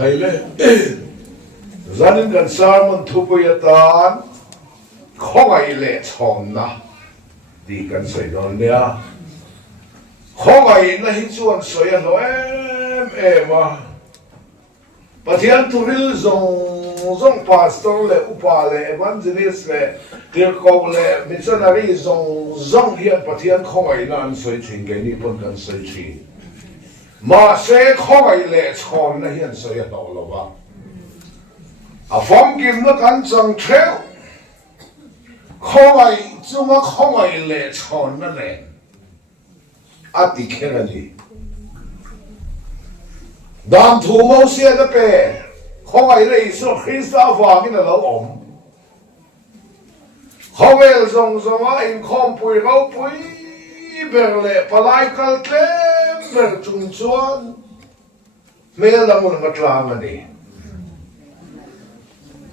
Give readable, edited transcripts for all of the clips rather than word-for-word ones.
thầy lệ gia đình gần xa mình thu bùi tan không ai lệ chọn na đi gần sợi đòn nè không ai na hít chuan sợi anh nói em mà bà thiên tu vil zong pastor lệ upa lệ evangelist lệ tiệc cầu lệ missionary zong hiện bà thiên không ai na anh sợi chuyện cái này vẫn gần sợi chuyện mà sẽ không ai lệ chọn na hiện sợi anh đâu là phong kim nó cắn chẳng theo không ai chúng nó không ai lệ chọn nó lệ tí kia là gì đam thủ mẫu xe đó bè không ai lệ số Christa vàng cái là lâu ổn không ai dùng anh không bùi gấu bùi bèn lệ bà lại cալ thêm bèn trung chuan mẹ là một ngặt làm mà đi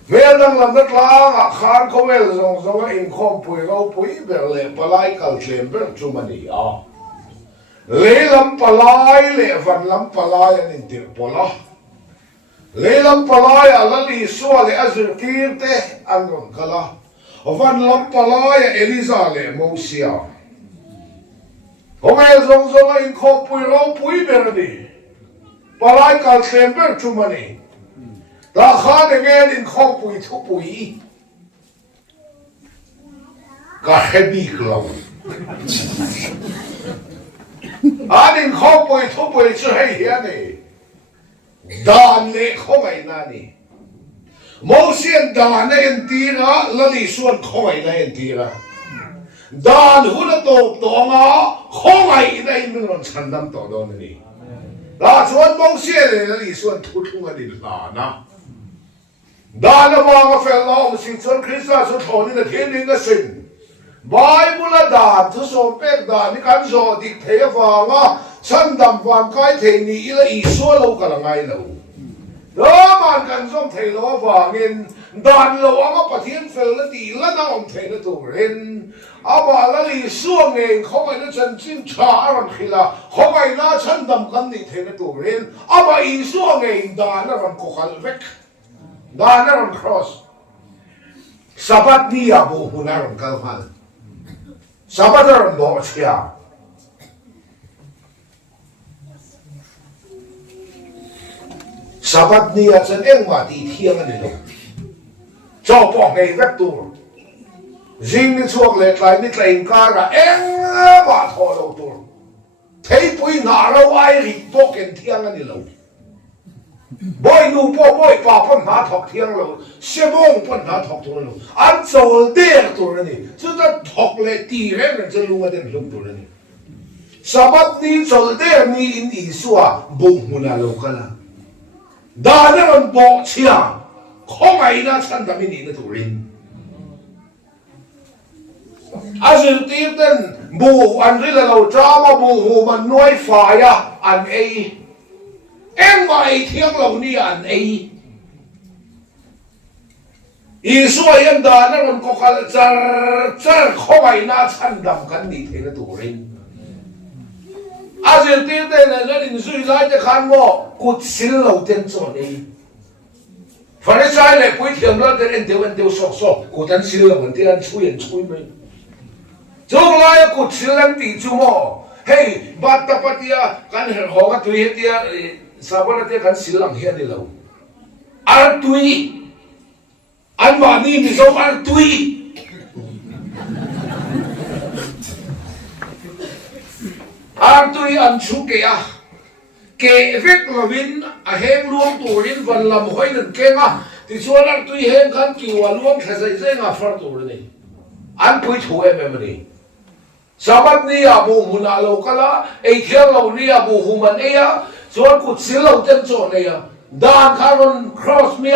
mẹ đang làm đất lang khán không ai dùng anh không bùi gấu bùi bèn lệ bà lại cալ thêm bèn trung mà đi lê lâm palai lệ văn lâm palai anh in tiệt pola lê lâm palai ala li xua lệ azur kirte anh còn kala văn lâm palai Eliza lệ Mosia không ai dùng anh không bùi gấu bùi bèn đi palai cալ thêm bèn trung mà đi là khá để nghe đến không bùi thu bùi cả hết bị lòng anh không bùi thu bùi chứ hay hiện này đàn lệ không ai na đi mẫu xiên đàn này anh tì ra là đi xuân không ai na anh tì ra đàn hút là tổ ngã không ai na anh mình còn chăn đâm tổ đó này là xuân mẫu xiên này là đi xuân thu thung là đi là na đàn là bao nhiêu lâu sinh xuân Christa xuân thọ nên là thiên linh là sinh Bible là đàn thứ số bếp đàn ní cán dò địch thế vàng á chân đầm vàng cái thế ní là ý số lâu cả là ngay lâu đó mà cần dòng thế lâu vàng nên đàn lâu á bà thiên phèo là tí là nó ông thế là tù lên bà là ý số nghề không ai nó chân chim trả rằng khi là không ai nó chân đầm cân ní thế là tù lên bà ý số nghề đàn nó rằng cổ khăn vết đàn nó rằng cross Sabat ni bố hôn nó rằng cao hẳn Sabat orang bawa siapa? Sabat ni asan mati thiang ani lo. Cho bỏ ngày vét tu. Riêng ni chuộc lệ lại ni lại cara mà thò lâu tu. Thấy bụi nà lâu ai rít bốc cái thiang ani lo. Boy nu boy pa pun na thọc thiang lo, xe bông pun na thọc tu lo. Anhចូលđẻ tu rồi này, chứ ta thọc lệ tì hết rồi chứ luôn ở đây luôn tu rồi này. Sabat niចូលđẻ ni in Isua bung huna lo kala. Đã nó còn bỏ chia, không ai na chân đam ni na tu rồi. Azul tiết den bu anh rất là lâu drama bu hồ mà nuôi phải anh ấy em mày thiêng lâu ni anh ấy Isua em đã nó còn có cái char không ai na chân đam cần đi thế là tụ rin Azul tiết den là nó định suy lại cho khán mo cút xíu lâu tên cho này phải sai lại quý thiêng đó để anh tiêu sọc cút anh xíu lâu anh tiêu anh chui mình chúng lại cút xíu anh đi chung mo hey bắt tập tia kan họ cái tuổi tia sao nó tia kan xíu lăng hiện đi lâu ăn tuổi ăn mà đi mình sống ăn tuổi ăn tuổi ăn chú kể vết là vin heng luông tuổi vin vẫn làm hoài nên kê ngà thì số ăn tuổi heng kan kiwa luông thay dây ngà phát tuổi này ăn tuổi thua em này Sabat ni abu huna lo kala, thiang lo ni abu human ea, so kut silau ten so ne ya. Dan karon cross mia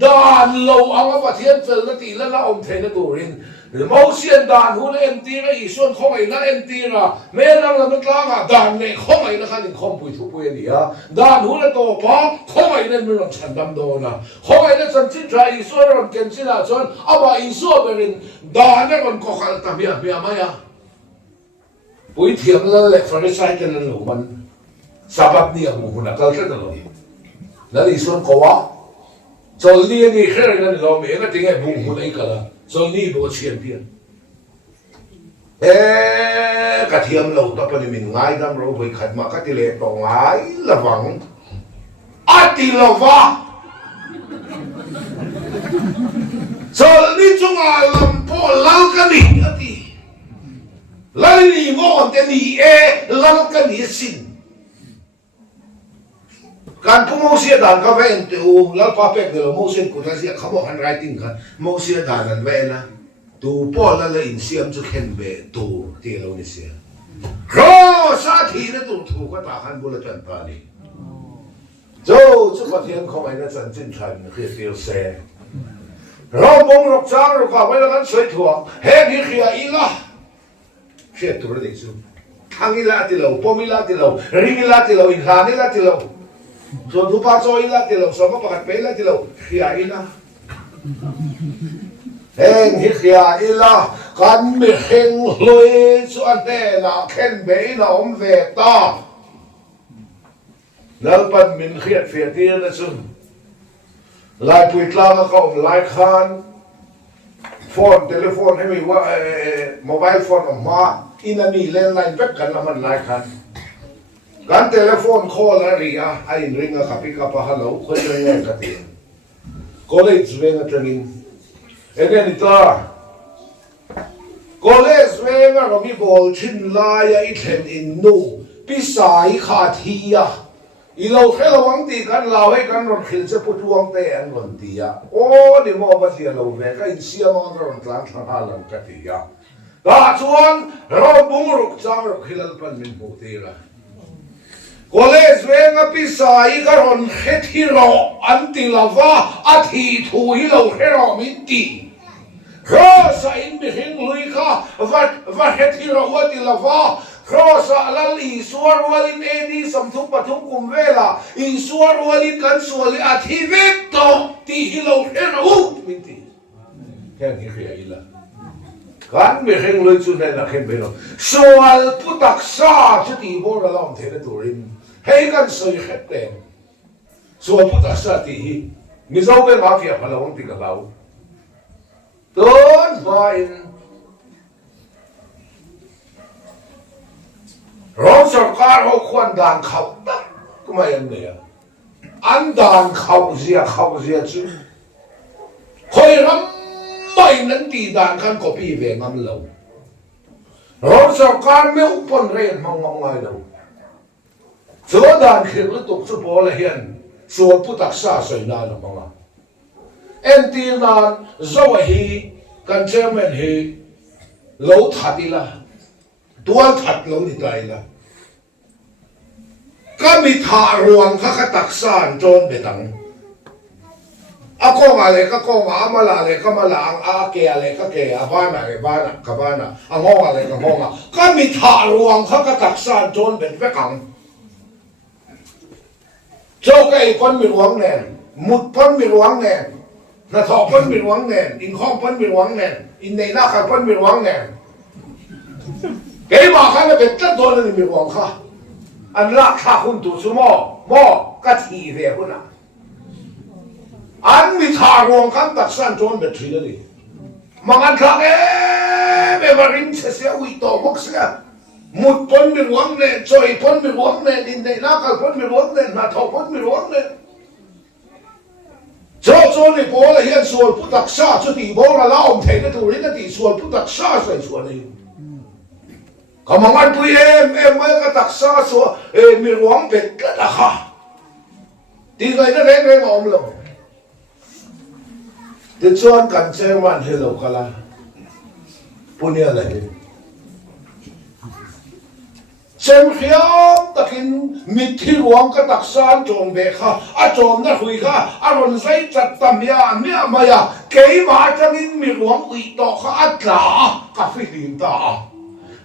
dan lo anga pathian fel na ti la om the na turin. Mau sian dan hun em ti ra ison khong ai na em ti ra. Me nang la tla ga dan ne khong ai na khan khom pui thu pui ni ya. Dan hun la to pa khong ai na mi ron chan dam do na. Khong ai na chan chin tra ison ron ken sin a chon aba iso berin dan na ron ko khal ta bia maya. Pui thiam la le farisai ken lo man. Sabat ni amu huna kal ka lo. นั่นอีส่วนกว่าจนนี่นี่แค่นั้นเราไม่ก็ถึงไอ้บุ้งหุ่นไอ้กันละจนนี่บอกเชียนเพียนกระเทียมเราต้องเป็นมินง่ายดำเราไปขัดมาก็ติเลตองง่ายระวังอาติลวะจนนี่จงอาลัมโพลัลกันนี่อาติลัลนี่โมอันเตนี่ลัลกันนี่สินการพูดโมเสียดานก็เว้นตัวลัลปาเป็กเดี๋ยวโมเสียกุฎาเสียเขาบอกฮันไรติงกันโมเสียดานนั่นเว้นนะตัวพ่อละเลยอินเสียมจะเข็นเบตัวที่เราเนี่ยเสียรอสาธิตตัวถูกก็ตาขันบุรุษจันทานีโจ้จุกเทียนเขาไม่น่าจะจินทันคือเตียวเซ่เราบงรกจ้างเราก็ไว้แล้วกันสวยถ่วงเฮ้ยขี้อีละเชื่อตัวเด็กซูทางอีละที่เราปอมิละที่เราริงอีละที่เราอินทานิละที่เราส่วนทุกภาคโซอีละที่เราสมบัติเป็นละที่เราขี้อีละเฮงฮิขยาอิละกันไม่เฮงลุยส่วนเดน่ะเข็นเบยน่ะอมเวตาแล้วปันมินเขียดเฟียตีนะซุนลายปุยตลาก็ลายคานโฟนโทรศัพท์ให้มีว่าโมบายโฟนออกมาอินามีเล่นไลน์แบ็กกันแล้วมันลายคานการโทรศัพท์คอลอะไรอ่ะไอ้ริงกับพิกาปะฮัลโหลคนเรียนกันที่คอลเลจเวงกันนี่เอ็งนี่ตาคอลเลจเวงเรามีบอลชินลายอีเทนอินนูพิสายขาทีอ่ะอีเราแค่ระวังตีกันเราให้กันรถขึ้นจะพูดวงเตะอันรถตีอ่ะโอ้ดิโมบัติเราแม่ก็อินเสียมันรถหลังทางหลังกันตีอ่ะตาชวนเราบุ้งรุกจังรุกฮิลล์ปันมินพูตีละก็เลยสเวงพิสายกันรถเฮ็ดฮิโรอันติลาวาอาทิทูฮิเราเฮโรมินตีรอสายอินบิหิงลุยค่ะวัดเฮ็ดฮิโรวัติลาวาเพราะสัลลีสวรวลินเอดีสมทุกปทุมกุมเวลาอีสวรวลินกันสวลิอาทิเวตโตที่ฮิโลเฮรูมินตีแค่นี้คืออะไรล่ะการไม่เห็นเลยจุดนั้นนะเห็นไปหรอกสวลพุทธักษาจุดที่โบราณเราเทนตัวรินให้กันสวยเข็ดเต็มสวลพุทธักษาที่มิจฉาเป็นมาเฟียพลังติกเราต้นไม้เราสังกัดเราควรด่านเขาตั้งก็ไม่ยังเนี่ยอันด่านเขาเสียจุดคอยรำไม่นั้นตีด่านกันก็ปีเวงันเราสังกัดไม่อุปนเรียนมังไงเราส่วนด่านขึ้นแล้วตกสุโขทัยเห็นส่วนพุทธศาสนาหรือมังเอ็นตีนานเจ้าฮีกันเชื่อมันฮีเราทัดดีละตัวถัดเรานี่ใจละก็มีทารวงข้าตักสานโจนไปตังอาโกงอะไรก็โกงอามาลาอะไรก็มาลาอาเกอะไรก็เกอาบ้านอะไรบ้านอ่ะกับบ้านอ่ะอางงอะไรก็งงอ่ะก็มีทารวงข้าตักสานโจนเป็นแฝงโจกไอ้คนมีหลวงแน่มุดพ้นมีหลวงแน่นาทอพ้นมีหลวงแน่อินข้องพ้นมีหลวงแน่อินในหน้าขันพ้นมีหลวงแน่เกี่ยบอกกันเป็นต้นตัวนึงมีหวังค่ะอันรักข้าคุณตัวสมอก็ทีเดียวนะอันมีทางวงกันตัดสั้นจนเป็นทีเลยมังอันครั้งเมื่อวันนี้เสียวิโตมุกเสียมุดพ้นมีหวังเนี่ยจอยพ้นมีหวังเนี่ยอินในนักการพ้นมีหวังเนี่ยนาทอพ้นมีหวังเนี่ยโจนี่โบราณเฮียนส่วนพุทธศาสนาจุดที่โบราณเราอมเทนตัวนี้นั่นที่ส่วนพุทธศาสนาส่วนนี้ก็มังอันตุยเมื่อก็ตักซาสัวมีหวังเป็นกระดาษตีไงนั่นเร่งอมลงที่ชวนกันเชื่อมันให้เรากันละปุญญาอะไรเช่นเขียวตะกินมิที่หวังก็ตักซาโจมเบค่ะอาโจมนั่นคุยค่ะอารมณ์ใส่จัดตำยาเมียมายาเกี่ยมาจังอินมีหวังอุยต่อค่ะอัตลากับฟิลิปตา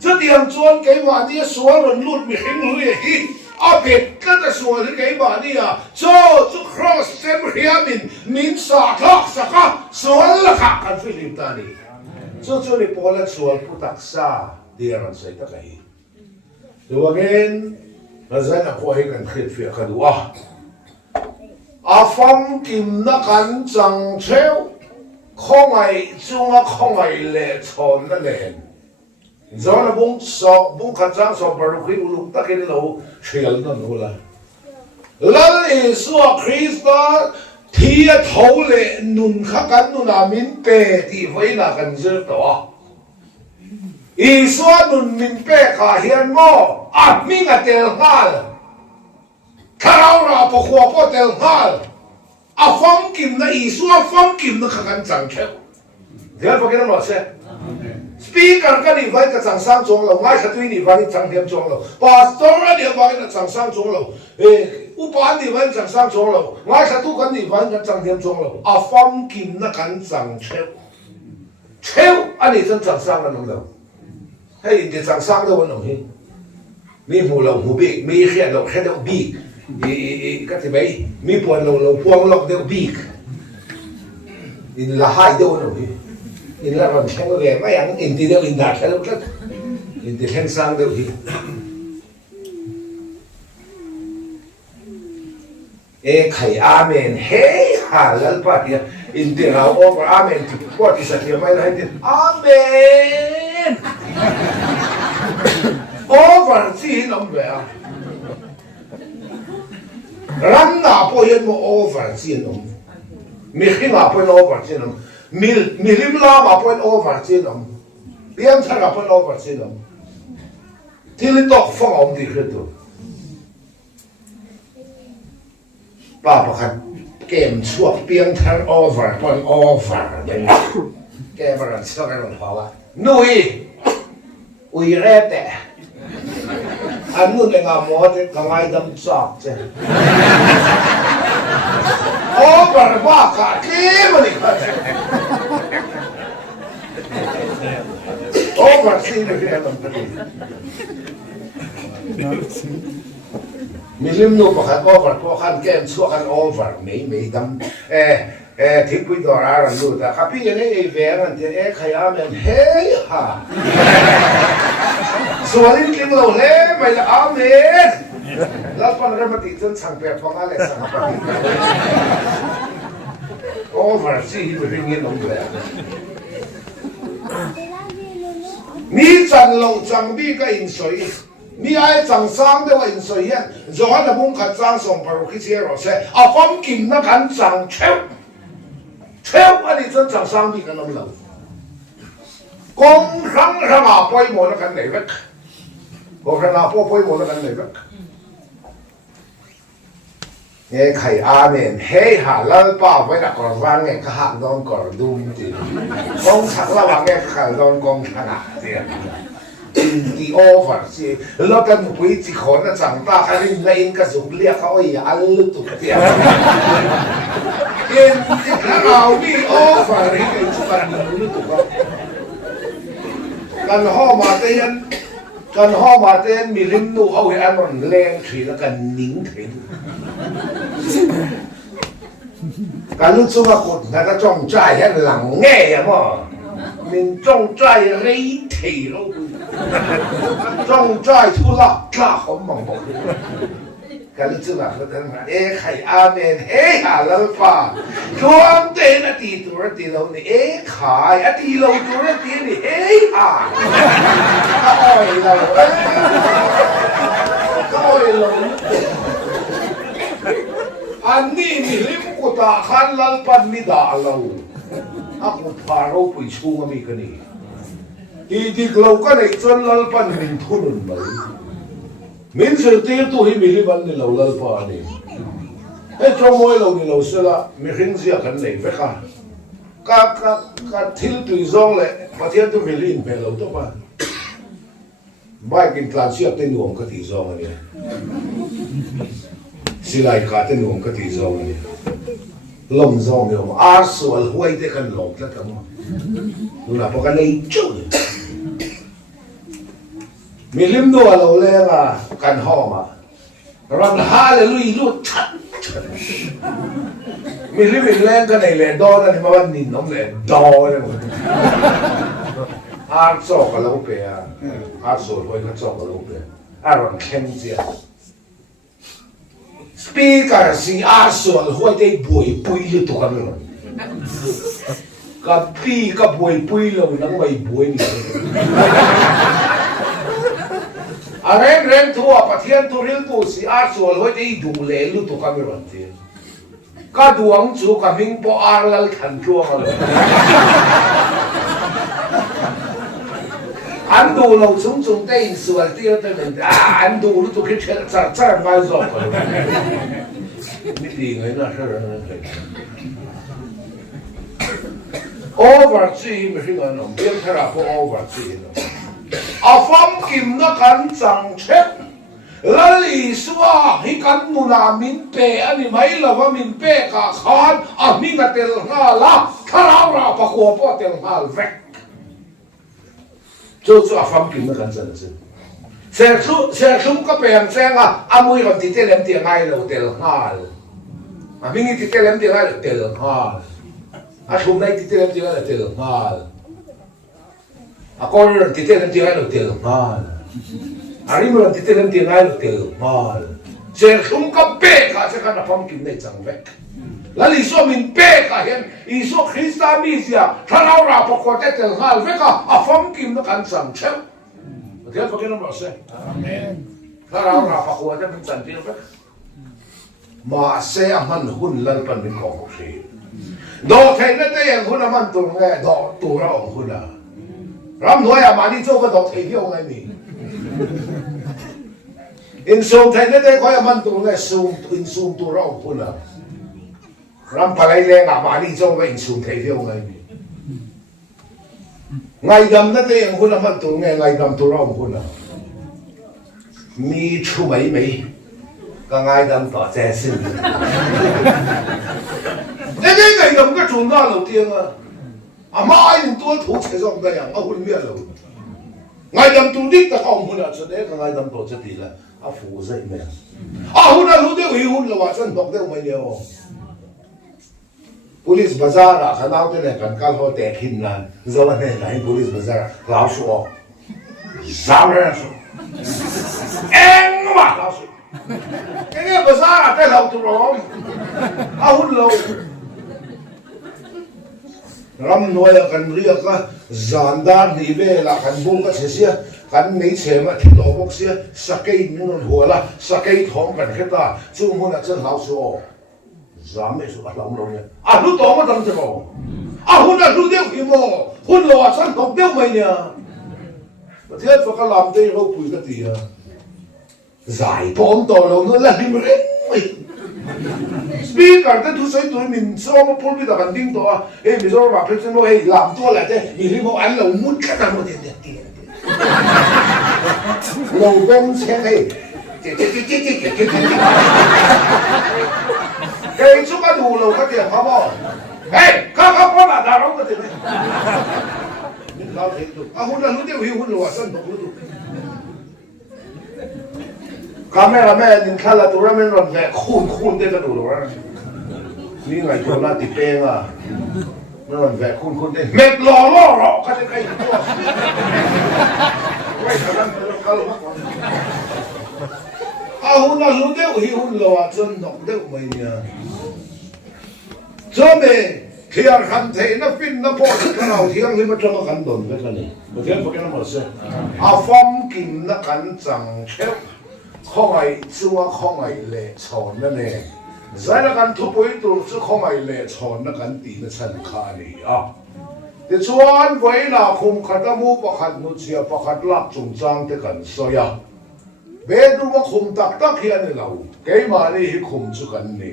จะเตรียมชวนเกี่ยมาเนี่ยสวนรุ่นรุ่นมีหิ้งลุยหิ้งอาเป็ดก็จะสวนที่เกี่ยมาเนี่ยโจ้จุครอสเซมเรียมินสาทักสักสวนละค่ะกันฟิลิปตานี่โจ้นี่พอละสวนพุทธักษาเดียรันใส่ตะไคร้ดูว่าเงินเราจะนักว่าให้กันเครียดเฟียกันดูอ่ะ a phong kim na kan chang cheu khongai chunga khongai le chon na len zona bung khat chang so baru khi uluk takin lo thial na nula lal Isu Krista thia thau le nun kha kan nun amin pe ti hoina kan zir to Isu nun min pe kha hian mo a mi nga tel hal karau ra po khwa po tel hal a phong kim na Isu a phong kim na kha kan chang cheu dia pa kena lo se speaker ka ni vai ka chang sang chong lo ngai khatui ni vai chang thiam chong lo pastor ra dia vai ka chang sang chong lo upan ni vai chang sang chong lo ngai khatu kan ni vai ka chang thiam chong lo a phong kim na kan chang cheu ani chan chang sang na lo hey de chang sang do no hi mi mu lo mu bi mi khia lo khia do bi ka ti bai mi puan lo puang lo do bi in la hai do no hi in la ron thang le mai ang in ti do in da thang lo in ti thang sang do hi khai amen hey halal pa dia in ti rao over amen ti po ti sa ti mai la ti amen over si nom ve ram na po yen mo over si nom mi khi na po over si nom mi lim la ma po over si nom pian sa ga po over si nom ti li tok phong om ti khretu ba pa khan kem chuak piang thar over pon over den ke ba ran so ga ron hawa nui ui rete anh nu le nga mo te ka ngai dam chak che over ba ka ki mo ni ka over si le ke dam ta milim nu pa khan over po khan kem chuak kan over mei dam thích quý đồ ra rồi luôn ta khi cái này về anh thì khai amen hey ha số linh kim lâu lẽ mày là amen lát pan ra mà tí chân sang bè phong á lại sang bè over si hi bị nghiền ông vậy mi chân lâu chân bi cái in soi mi ai chẳng sang đâu in soi hiện rồi là bung khát sang sòng paru khi xe rồi xe à phong kim nó cắn chẳng chéo theo anh chân chẳng sang bị cái nông lâu con răng răng à quay một nó cái này vậy con răng à quay một nó cái này vậy nghe khai amen hey hà lal pa với là còn vang nghe cái hạt non còn đun thì con thằng là vang nghe cái non con thằng à thì the over si lo kan pui chi khon na chang ta ka rin lein ka zum lia ka oi al tu ka tia in ka rau mi over ri ke chu ka lu tu ka kan ho ma te mi lim nu au he an ron leng thri la kan ning thei kan lu chu ma ko na ka chong chai he lang nge ya mo mình trong trai lấy thì đâu trong trai thu lắc la không bằng một cái lúc trước là cái tên là khai amen hà lal pa chuông tên là tì lâu này khai tì lâu tu là tì này hà coi lâu anh đi mi lim của ta khan lal pan mi đã lâu aku tharo pui chunga mi kani ti glo ka nei chon lal pan min thunun mai min se ti tu hi mi li ban ni lo lal pa ni e chong moi lo ni lo sela mi hin zia kan nei ve ka thil tu zong le pathian tu velin pe lo to pa bai kin tlan sia te nuam ka ti zong ani silai ka te nuam ka ti zong ani lồng giò nhiều mà ar sual huay thế cần lồng rất lắm lúc nào có cái này chú mình lim đùa lâu lên là cần ho mà ram ha là lui luôn chặt mình lim mình lên cái này lên đo là mà bạn nhìn nó lên đo này ar so cái lâu bè ar sual huay cái so cái lâu bè ar ram khen gì speaker si asol huwag ay buhay puilo to kami ron. Kapi ka buhay puilo nang may buhay nila. Areng tuwa patihan to rin po si asol huwag ay dulelo to kami ron. Kaduang chu kaming po aral kantuwa ka ron. Ando lâu chúng đây sửa tiêu tôi mình ando lúc tôi cái chuyện chả bao giờ cái gì người nó oversee mà khi nó biến thay ra có oversee à phong kim nó cắn chẳng chết là lý xua hi cắn nu na min pe anh mấy làว่าmin pe cả khan à min cái tel nga la thao ra pa ko po tel nga vek cho à phong kim nó cắn chân chân sẽ sum có bèn sang à amui còn tí lem tiếng ngay là tel nga à min tí lem tiếng ngay là tel nga à sum này tí lem tiếng ngay là tel nga à con rồi tí lem tiếng ngay là tel nga Ari mo lang titilang tingay lo tel mal. Sir sum ka pe ka sa kana pamkin nei chang vek. Lali so min pe ka hen iso Krista misia tharau ra po ko tel hal veka a pamkin no kan sam chem. Dia pakai nama saya. Amen. Tharau ra pa ko ta min chan tir vek. Ma se aman hun lal pan min ko se. Do thai na te yang hun aman tu nge do tu ra ong hun a. Ram noi a mani cho ka do thai hiao ngai mi. In sum thay nó đây coi mình tụi này sum in sum tụi rau phun à, làm phải lấy ngả mà đi cho cái in sum thay theo ngày đầm nó đây phun là mình tụi ngày đầm tụi rau phun à, mi chu mấy mấy, cái ngày đầm tỏ trẻ sinh, cái ngày đầm cái chuyện đó đầu tiên à, mà ai cũng tôi thủ chế xong đây à, ông phun miệt rồi. Ngày đầm tụi đi ta không phun à, cho nên cái ngày đầm tỏ chết đi là à phụ dậy mẹ à hun là hun đều hun là vợ chân đọc đều mấy nhiều police bazaar à khán nào thế này cần cao hơn tệ hình là do này là police bazaar lão số sao ra số em mà lão số cái bazaar à cái lão tụi rồi à hun lâu ram nuôi cần riêng cái giàn đan đi về là cần buông cái xe kan nei chema thi lo bok sia sakai nun hola sakai thong kan kheta chu mun a chen lau so zam me su a lam lo ne a lu to ma dam che mo a hun a lu deu hi mo hun lo a san thok deu mai nia ba thiet fa ka lam dei ro pui ka ti a zai pom to lo no la lim re speaker ta thu sai tu min so mo pol bi da kan ding to a e mi zo ba phe no e lam to la te mi ri mo an lo mut ka na mo te te lâu quen xe này cái chút cái đủ lâu cái tiền không bỏ hey các con là đào đâu cái tiền này nhưng lao thế được à hôm nay lúc tiêu hiu hôm nay sân đục luôn camera nhìn khai là tụi mình làm việc khôn thế là đủ rồiนี่ไงตัวน่าติดเป้งอ่ะมันแหวกคุณเด้เม็ดหล่อเขาจะใครตัวไม่ทำนั้นเขาหรอกอาหุ่นน่ะรู้เดี๋ยวหิหุ่นเราจนดอกเดี๋ยวไม่เนี่ยจนเองเที่ยงคันเทน่ะฟินน่ะพอที่เราเที่ยงที่มันจะมากันโดนไปกันนี่มาเที่ยงพวกนั้นหมดเลยอาฟอมกินน่ะกันจังเช็ดข้อไอ้ชัวข้อไอ้เละชอนนั่นเอง在那干土背都是靠买来穿那干地那参卡的啊，这穿为了空看到木不看木只不看拉中章的干所呀，别都我空达达起来的老，给嘛呢去空出干呢，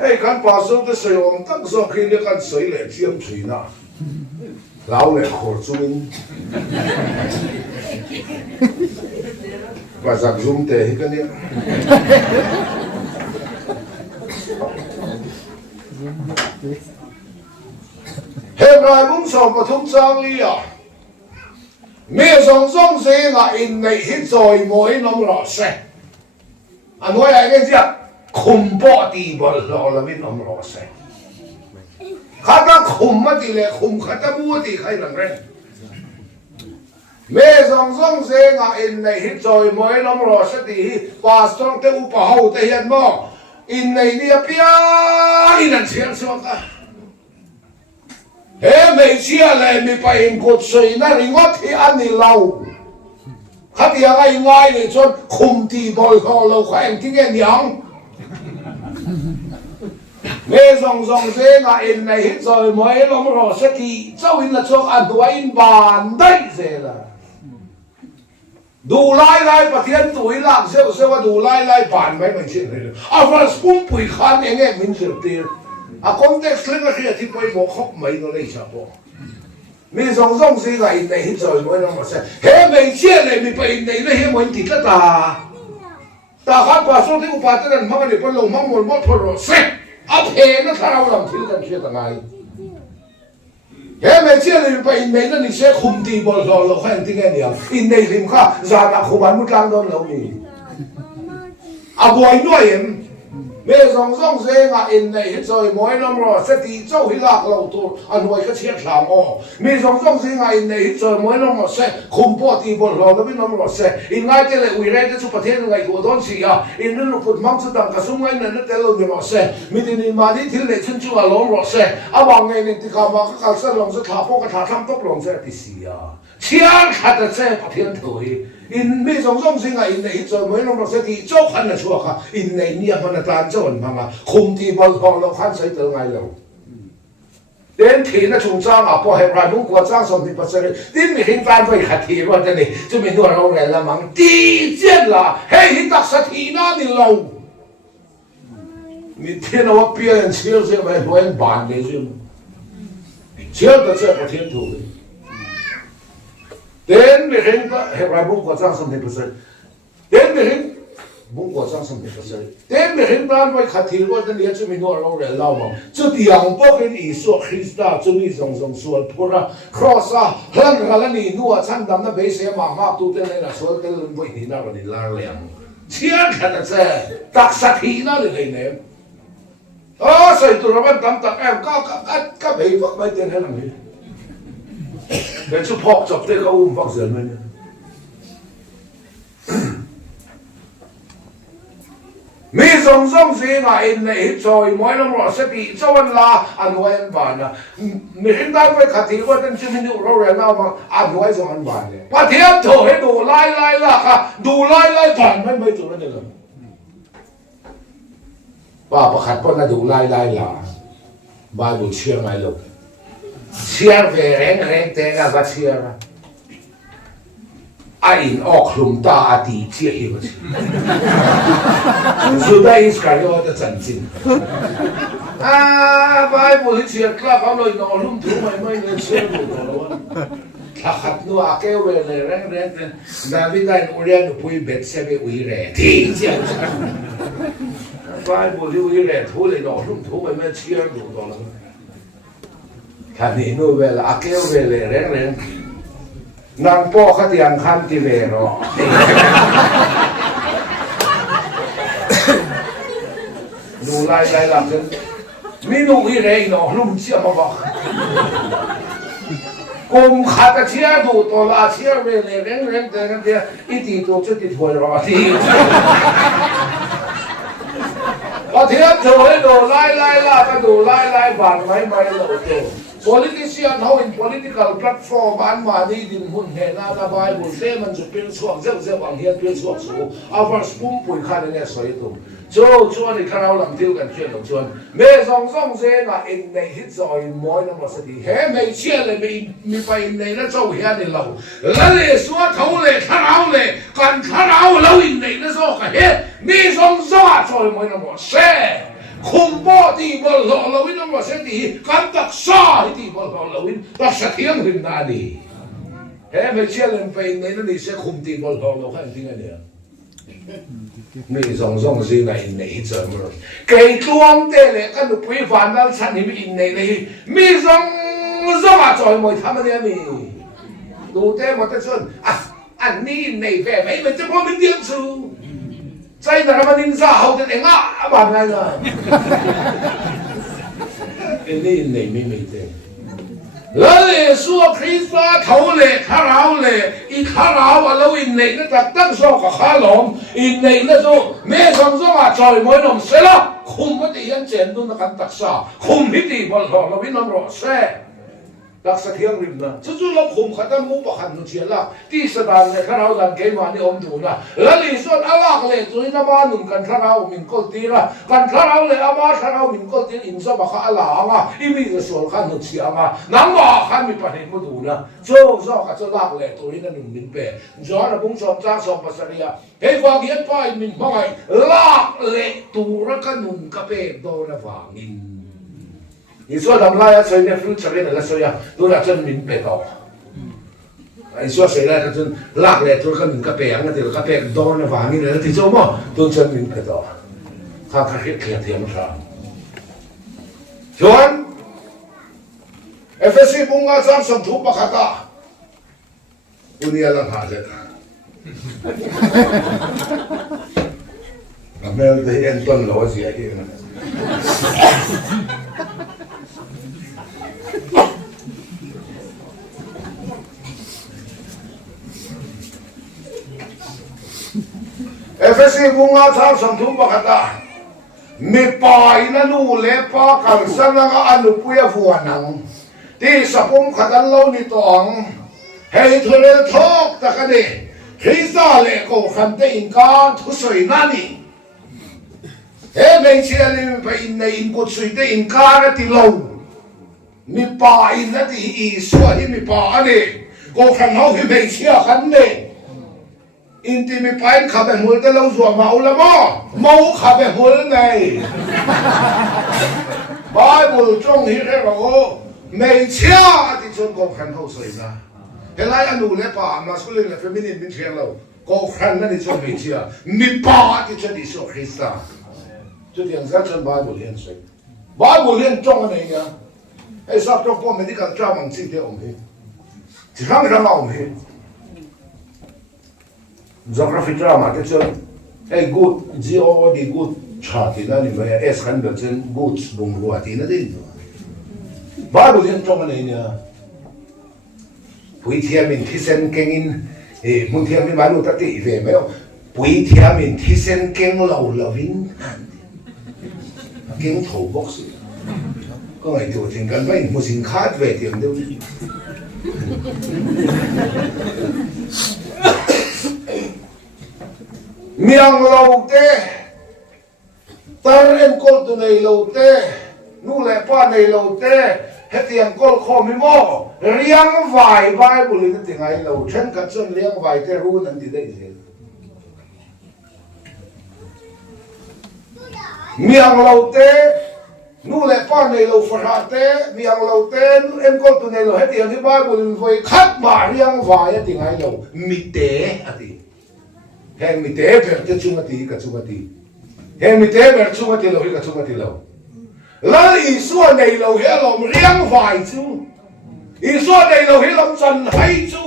哎，看把手的水王当上去那干水来尖水呐，老来可尊，把咱用的那个呢。hiện nay muốn sống và thông trang đi à mẹ sống sống gì là in này hít rồi mỗi năm rõ sẽ anh nói lại cái gì khum bỏ đi bỏ lỡ là biết năm rõ sẽ khát ta khum mà thì lại khum khát ta mua thì khai rằng đấy mẹ dòng dòng dê ngã in này hít rồi mới nó rồi sẽ đi và xong tới upa hậu tới hiện mò in này đi bia in ăn chiên xuống cả thế mấy chia lại mình phải in cột sợi nó đi ngót thì ăn đi lâu khác thì ngay ngay để cho khum thì bồi họ lâu khoan cái nghe nhàng mẹ dòng dòng dê ngã in này hít rồi mới nó rồi sẽ đi cháu in là cho ăn đuôi in bàn đấy dê làดูไล่ไล่ประเทศตัวหลังเสียเสียว่าดูไล่ไล่ผ่านไม่เป็นสิ่งเลยอ่ะฟรัสปุ่มปุ๋ยขันเองมินเสียตีอ่ะคอนเท็กซ์เรื่องอะไรที่ไปบอกเขาไม่ต้องเลยใช่ปะมีสองสิ่งอะไรในที่จอยไม่ต้องมาเสียเฮ้ไม่เชื่อเลยมีไปในเรื่องมันติดตาตาขันว่าส่วนที่อุปาทานมันเนี่ยเป็นลงมันหมดพอรเสร็จอ่ะเพนถ้าเราลำที่กันเชื่อตั้งไงเฮ้ไม่เชื่อเลยไปอินเดียนั่นนี่เชื่อคุมตีบอลเราแข่งที่แค่เดียวอินเดียริมข้าจานักขบันมุดลังโดนเรานี่อาบวยด้วยเห็นเมื่อสองเสียงอินเดียจอยมวยน้ำรอสติเจ้าหิลักเราตัวอันวยก็เชี่ยชามอ๋อมีสองเสียงอินเดียจอยมวยน้ำรอเสคุมปอตีบอลเราแล้วไม่น้ำรอเสอินไงเจเลยวิเรศสุประเทศไงกูโดนเสียอินนั่นลูกพุทธมังสุดังกระสุนไงนั่นเตลล์ไม่รอเสมีดินมาดิที่เล็กชิ้นชัวร์ล้มรอเสอาวังไงนี่ที่เขามาก็การเสลงสุดท้ายพวกกระถาทำตกลงเสติเสียเชี่ยขัดเสประเทศถอยอินมีสองสิ่งอินเดียจอยมวยน้ำรอเสติเจ้าขันน่ะชัวร์ค่ะอินเดียเนี่ยมันตานเจ้าหน้ามาคุมตีบอลของเราขันใส่เตอไงเราเดินทีน่ะชงจ้างอ่ะพอเห็นรายมุ่งกว่าจ้างสมดิปัสสาวะที่มีหินตานไปขัดทีว่าจะนี่จะมีตัวเราแรงละมั้งดีเจ็ดละเฮ้ยหินตักสักทีน่านี่เรามีเทียนว่าเปลี่ยนเชี่ยวเสียไปหัวบานเลยใช่ไหมเชี่ยวแต่เจ้าประเทศถูกเดินมีหินก็เห็นรายมุ่งกว่าจ้างสมดิปัสสาวะเดินมีหินมุ่งกว่าจ้างสมดิปัสสาวะเดินมีหินตานไปขัดทีว่าจะนี่จะมีตัวเราแรงละมั้งจุดอย่างพวกนี้อิสุคริสต์จะมีส่วนพูระครอสหลังกันนี่นัวชั้นดำนั่นเบสเสียมากตัวเต็มเลยนะส่วนเต็มเลยไม่เห็นอะไรนี่ลาเลียงเชี่ยขนาดเจ้ตักสักทีนั่นเลยเนี่ยอ๋อใส่ตัวมันตั้งตักแอมก็ไม่ฟักไม่เต็มให้หลังนี้เป็นชุดพอกจบเด็กเขาอุ้มฟักเสือมันมีสองสิ่งอินในจอยมวยน้ำรอสติเจ้าวันลาอันไว้อันบานนะมีหินด้านไปขัดทีว่าเป็นชื่อมินุเราเรียนเอามาอันไว้สองอันบานเนี่ยพระเทียบโถให้ดูไล่ละค่ะดูไล่ผ่านไม่จุดนั้นเลยป้าประคัดป้าน่ะดูไล่ละบ้าดูเชื่อไหมลูกเชื่อเวแรงแต่ละบ้าเชื่อนะไอ้อินออกลุมตาอาทิตย์เชี่ยอีกแล้วสุดท้ายสกัดว่าจะจันจินไปบุหรี่เชี่ยกล้าเขาเลยนอนลุ่มถูไม่เลยเชื่อดูตัวละถ้าขัดนัวเกลเวเลยแรงดาวิดได้อุเรียนปุยเบ็ดเสียไปอุยแร่ที่เชี่ยไปบุหรี่อุยแร่ถูเลยนอนลุ่มถูไม่เชื่อดูตัวละท่านนี่นู่นเวลาเกลเวเลยแรงนางพ่อเขาเตียงคันที่เวรอดูไล่หลับจนมีนุ่งอีเรย์เนาะลุ่มเชี่ยมาบอกกุมขัดเชี่ยดูตัวละเชี่ยเวรเร่งแต่กันเดียอีตีตัวจะติดหัวรอทีพอเทียบโชว์ให้ดูไล่ก็ดูไล่บานไม่เราโตpolitician how in political platform อันมาดีดินหุ่นเห็นหน้าตาใบบุญเซ่มันจะเป็นช่วงเจ้าบางเฮียเป็นช่วงสูงเอาฟังสปุ่มปุ๋ยขันเนี่ยสวยตุ้มชวนในคณะเราเที่ยวกันเชื่อชวนเมื่อสองเซ่มาอินในฮิตซอยมอยน้ำมันสติเฮ้ไม่เชื่อเลยมีไปในนั้นเจ้าเฮียในเราแล้วเลยสวดเขาเลยคณะเลยกันคณะเราอินในนั้นเจ้าเฮ้มีสองซอยมอยน้ำมันเซ่คุมบ่ที่บอลเราวินน้ำมันเสตีกันตักซ่าที่บอลเราวินตักเสถียรหินนาดีเฮ้ไม่เชื่อเลยไปในนั้นนี่เสียคุมที่บอลเราแค่ที่ไงเนี่ยนี่สองสิ่งในเจอมันเกี่ยจวงเตะเลยกันดูพี่ฝันนั้นฉันนี่มีในมีสองจอยมวยทำอะไรนี่ดูเตะมันจะชนอันนี้ในแฝงไม่มันจะพอเป็นเดียบสูใจแต่ละมันนินซาเขาจะเองบางไงล่ะนี่ไม่เต็ม แล้วเลยสู้คริสต์มาเท่าเลยข้าเราเลยอีข้าเราว่าเราอินเนยนั่นตั้งโซ่กับข้าหลงอินเนยนั่นสู้แม่สองสมาจอยมวยนมเสร็จแล้วคุมไม่ได้ยันเจนดูนักการตักษาคุมพิธีบอลหล่อเราวินนรอเซ่รักษาเที่ยงริมนะจู่ๆเราคุมขัดตั้งมุกขันนุเชียละที่สถานเลยข้าเราดันเกมวันนี้อมดูนะแล้วลีส่วนอาลักเลยตัวนี้น้ำมันหนุ่มกันข้าเรามินกอลตีละกันข้าเราเลยอามาข้าเรามินกอลตีอินซาบะข้าอาลาอ่ะอีมีแต่ส่วนขันนุเชียอ่ะน้ำว่าขันมีปัญหาไม่ดูนะโจ้โจ้กับโจ้ลักเลยตัวนี้นั่นหนุ่มมินเป้จอระบุงสองจ้างสองภาษาเรียเฮ้ยความเหี้ยไปมินไม่ลักเลยตัวระกันหนุ่มกับเป้โดนวางิน你说他们那要谁呢？分这边那个谁呀？都那真明白到。你说谁呢？他真拉来做个明个白个的，个白多那玩意呢？你做么？都真明白到。他很天天啥？John FSC bunga jam sam thu pakata. Unia lang haje. Amel de enton lo sia ki na. FSC bunga jam sam thu pakata. Mi pai na nu le pa kal sana nga anu puya fuanang ti sapum khadan lo ni tong hei thurel thok takani khisa le ko khante in ka thu soi nani he mei chia le pa in nei in ko sui te in ka na ti lo mi pai na ti I so hi mi pa ani ko khan ho hi mei chia khan ne in ti mi pai kha be hul te lo zo ma u la mo kha be hul nei Bible 中hi he ro 没钱的中国看好谁呢？现在俺努力把masculine 和 feminine 变成了，高看那你就没钱，你把的这里说黑啥？这点才真 Bible 练谁 ？Bible 练中的那个，哎，啥中国没的个专门今天我们，只看不上我们。Geography drama 这种，哎 good G O D good 差的那你们 S 看的真 good 龙罗的那点。Bible ยังตรงอะไรเนี่ยปุยเทียมินที่เซนเก่งมุนเทียมินมาดูตัดตีเวไม่เอาปุยเทียมินที่เซนเก่งเราวินเก่งถูกบอกสิก็ไอ้ตัวถึงกันไม่มุสินคาดเวทีมันเดียวเมียงเราเต้ตาเอ็นกอลตัวในเราเต้นู่นแหละป้าในเราเต้เฮตียงกอลข้อมิโมเลี้ยงไว้ไว้บุรีนั่นถึงไงเราเช่นกันจนเลี้ยงไว้แต่รู้นั่นที่ได้เห็นเมียงเราเต้นู่นแหละป้าในเราฟราเต้เมียงเราเต้เอ็นกอลตัวในเราเฮตียงที่ไว้บุรีไว้คัดมาเลี้ยงไว้ถึงไงเรามิเตะอะไรแห่งมิเตะแบบจะจุงตีกับจุงตีแห่งมิเตะแบบจุงตีเรากับจุงตีเราแล้วอีส่วนในเราเห็นเราเลี้ยงไว้จูอีส่วนในเราเห็นเราจันให้จู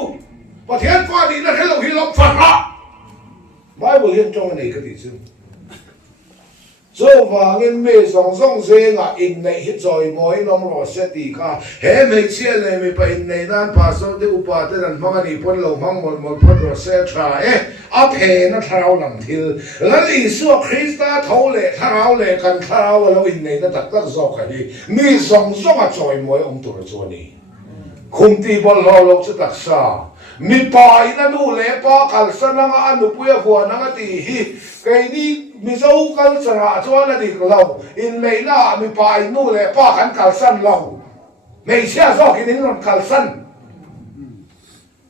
ประเทศฟ้าดินนั้นเห็นเราเห็นเราฟ้าไม่บอกเรื่องจงในก็ดีจูโซ่ฟังเงินไม่ส่งเสียงอินในฮิตจอยมวยน้องรอเสตีค่ะเฮ้ไม่เชื่อเลยไม่ไปในด้านภาษาที่อุปาเทนันมังนี่พ้นเรามังหมดพ้นรอเสชาอาเพนะทาราวหลังทิลแล้วอีส่วนคริสต์เขาเลยทาราวเลยกันทาราวเราอินในนั้นตักตักสอบกันดีมีส่งจอยมวยองตัวตัวนี้คุมตีบอลเราจะตักษามีปายนั่นดูเลยป้าขัลสนังอันนุปุยหัวนังตีฮีไก่นี่มีเจ้าขัลสระจวนนั่นดีกเราอินไม่น่ามีปายนู่เลยป้าขันขัลสันเราไม่เชื่อสอกินนี่นขัลสัน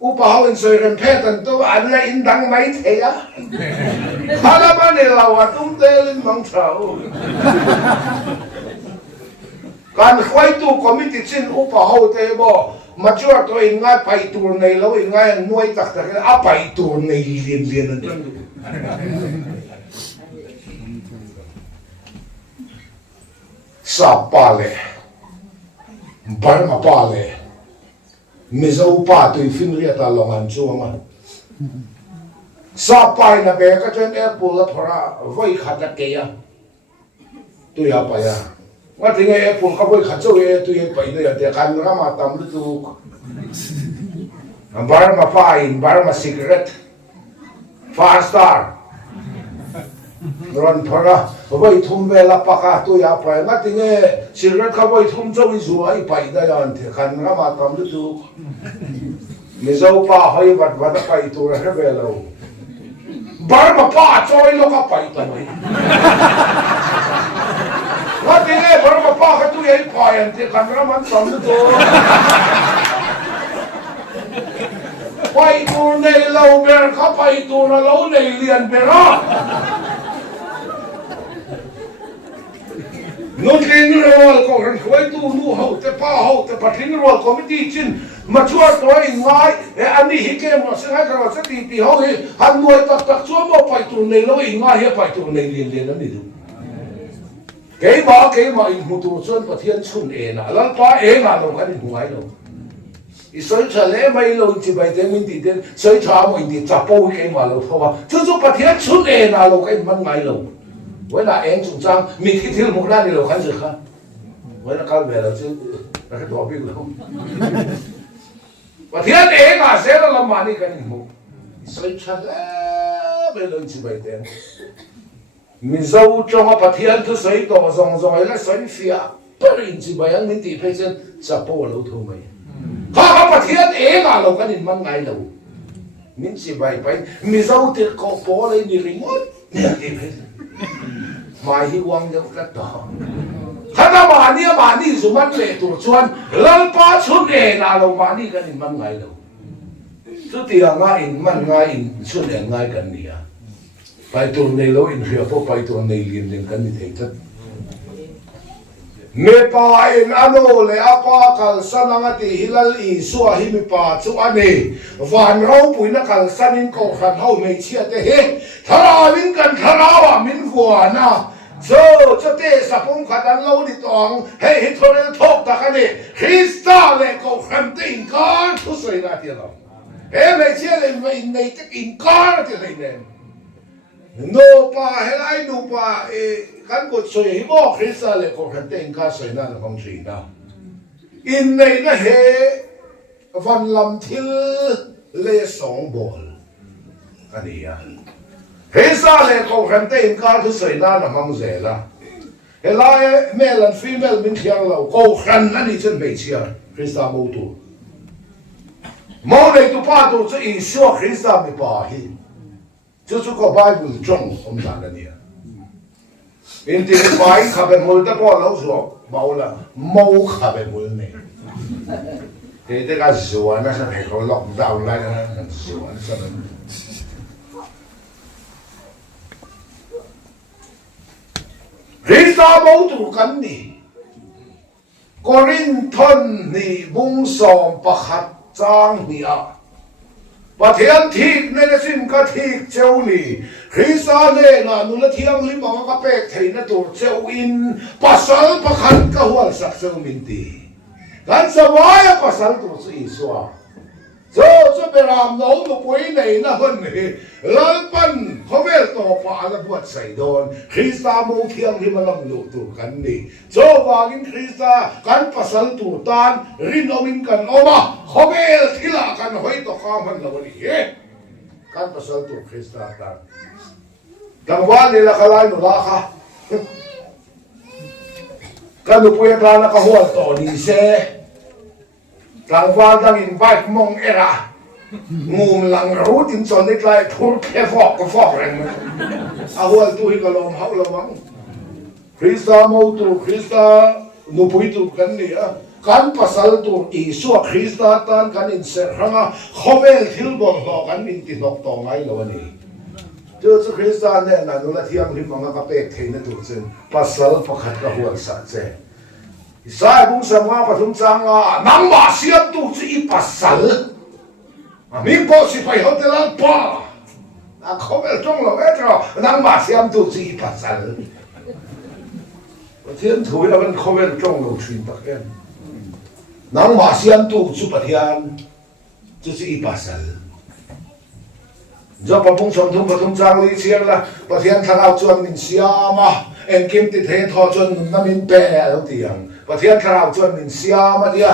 อุปาอินสวยกันเพตันตัวอันละอินดังไม่เทียฮาลามันเราอะตุ้มเตลินมังเช้าการควายตู้คอมมิตี้ชินอุปาเตบอมาช่วยตัวเองง่ายไปตัวในแล้วเองง่ายน่วยตักแต่ก็ไปตัวในเรียนนั่นเองสาปาเลยบาร์มาปาเลยมิซาอุปาตัวฟินเรียตาลงอันชัวมันสาปายนะเบก็จะแอปเปิลพระไว้ขัดเกียตัวยาไปอะ ว่าถึงไอ้ปุ่นเขาไปขัดเจ้าเอตัวเองไปเลยแต่กันก็มาตำฤดูบาร์มาไฟบาร์มาซิกเรตฟาสตาร์ร้อนพระไปทุ่มเวลาปากตัวยาไปว่าถึงไอ้ซิกเรตเขาไปทุ่มเจ้าวิจัยไปได้ยันแต่กันก็มาตำฤดูมีเจ้าป้าให้วัดไปตัวเรื่องเวลาบาร์มาป้าจอยแล้วก็ไปตัวไหนว่าที่นี่บาร์มาป้าเขาตัวใหญ่ไปอันที่กันก็มันสมดุลไปตัวในเราเบรเขาไปตัวเราในเรียนเบรนู่นที่นี่เราก็เห็นคุยตัวนู่เขาแต่ป้าเขาแต่ปัจจุบันเราก็ไม่ดีจริงมาช่วยตัวเองไงอันนี้ฮิเกมเราสิ่งที่เราจะตีเขาเห็นหันมวยตักช่วยมาไปตัวในเราเองไงเฮ้ไปตัวในเรียนนั่นนี่ดูเกี่ยมาอินมุตุส่วนประเทศชุนเองนะแล้วป้าเองอ่ะเราคันหัวเราอีสวยทะเลไม่เราจีบเต็มอินดีเด่นสวยชาไม่ดีจับปูเกี่ยมาเราเพราะว่าจู่ๆประเทศชุนเองนะเราคันมันไงเราเวลาเองจุงจังมีที่ที่มุกนั่นเราคันสิครับเวลาเขาเวลาจะเราจะบอกพี่เราประเทศเองอ่ะเสียแล้วเรามานี่กันมุกสวยทะเลไม่เราจีบเต็มมีเจ้าจงประเทศทุกสิ่งตัวทรงๆแล้วสวยเสียปริญญาอย่างนี้ที่เพื่อนจะพูดเราถูกไหมข้าประเทศเองอ่ะเรากันมันไงเรามินสิบไปมีเจ้าที่เขาพูดเลยนี่ริงดเนี่ยที่เพื่อนมาหิวังเดียวกันต่อถ้ามานี่สมัติเลยตัวชวนแล้วป้าชุดเองอ่ะเรามานี่กันมันไงเราสุดที่ง่ายมันง่ายชุดเองง่ายกันเนี่ยไปตัวในเราอินเดียพวกไปตัวในเรียนเรื่องกันนี่เองจ้ะเมื่อไปอันโน้เลยอาปาคัลสันนังติฮิลลอีสัวฮิมิปาจุอันนี้วันเราปุยนักคัลสันินก็ขันเฮาไม่เชื่อแต่เฮ้ทารามินกันทาราวะมินฟัวนะเจ้าเตะสับปงขัดอันเราดิตองเฮ้ฮิตเรลทอกตะกันนี่คริสตัลเลยก็ขันติงการทุสยนาทีเราเฮ้ไม่เชื่อเลยไม่ในตะกินการที่ไหนเนี่ยโนป้าเฮลัยโนป้ากันก็ช่วยบอกคริสต์เลยก็ขันเต็งข้าสวยนั่นของจีน่าอินในนั่นเฮวันลำทิลเล่สองบอลอันนี้อ่ะคริสต์เลยก็ขันเต็งข้าทุสวยนั่นของเจล่าเฮลัยเมลันฟีเมลมินเทียงเราก็ขันนั่นนี่ฉันไม่เชื่อคริสต์มูตูมูเลยตุป้าตัวจะอิชัวคริสต์ไม่ป้าฮี就是个 Bible 中我们讲的呢，因这个白卡被摸得过老说冇啦，冇卡被摸呢。这个是我那是那个落到来的，是我那是。其實冇做緊呢，個人吞你夢想不合章呢啊！ว่าเทียนทิกในสิ่งก็ทิกเจ้านี่คริสต์เนี่ยนะนุนเทียงลิมองก็เป็กเทนตัวเจ้าอินปัสสาวะขันก็หัวสักเจ้ามินตีกันสบายปัสสาวะตัวสีสว่างเจ้าจะไปรำน้องตัวปุ้ยในนะคนนี้ลันปันเขาเวลต่อฟ้าแล้วบวชใส่โดนคริสต์มองเทียงที่มันลำลุตัวกันนี่เจ้าว่ากินคริสต์กันปัสสาวะตัวตานรินเอามินกันออกมาเขาเวลที่ละกันห้อยต่อข้ามมันละวันนี้กันปัสสาวะตัวคริสต์ตานกลางวันนี่ละขลายหนุลาค่ะกันตัวปุ้ยตานละก็หัวต่อดีเซ่กลางวันตั้งอินไปมองเอระงูหลังรู้จินสอนในใจพูดแค่ฟอกก็ฟอกแรงมันเอาหัวตัวให้กระลมเขาละมั้งคริสต์มูตูคริสต์นูปุยตูกันเนี่ยกันภาษาตัวอีสัวคริสต์ตานกันอินเสร์งอ่ะเขาเวลทิลบอลหลอกกันอินติดหลอกต่อไงละวันนี้เจ้าคริสต์เนี่ยนั่นนู่นที่ยังริมมังกรเป็ดเทนตัวจริงภาษาประคัดกับหัวสัตว์เจ้สายบุ้งสมว่าปฐุมจังอ่ะนังมาเสียตัวจะอีภาษามีโพสิไปเขาจะเล่าป้าเขาไม่จ้องเราเอ๊ะเรานังมาเสียตัวจะอีภาษาประเทศถุยแล้วมันเขาไม่จ้องเราชินตะเกียนนังมาเสียตัวจะประเทศจะอีภาษาจะปะบุ้งสมทุมปฐุมจังเลยเชียงละประเทศทางเอาจวนมินเสียมา em kim ti thế thọ chun nam in pe ở tiếng và thiên khảo chun mình xia mà dia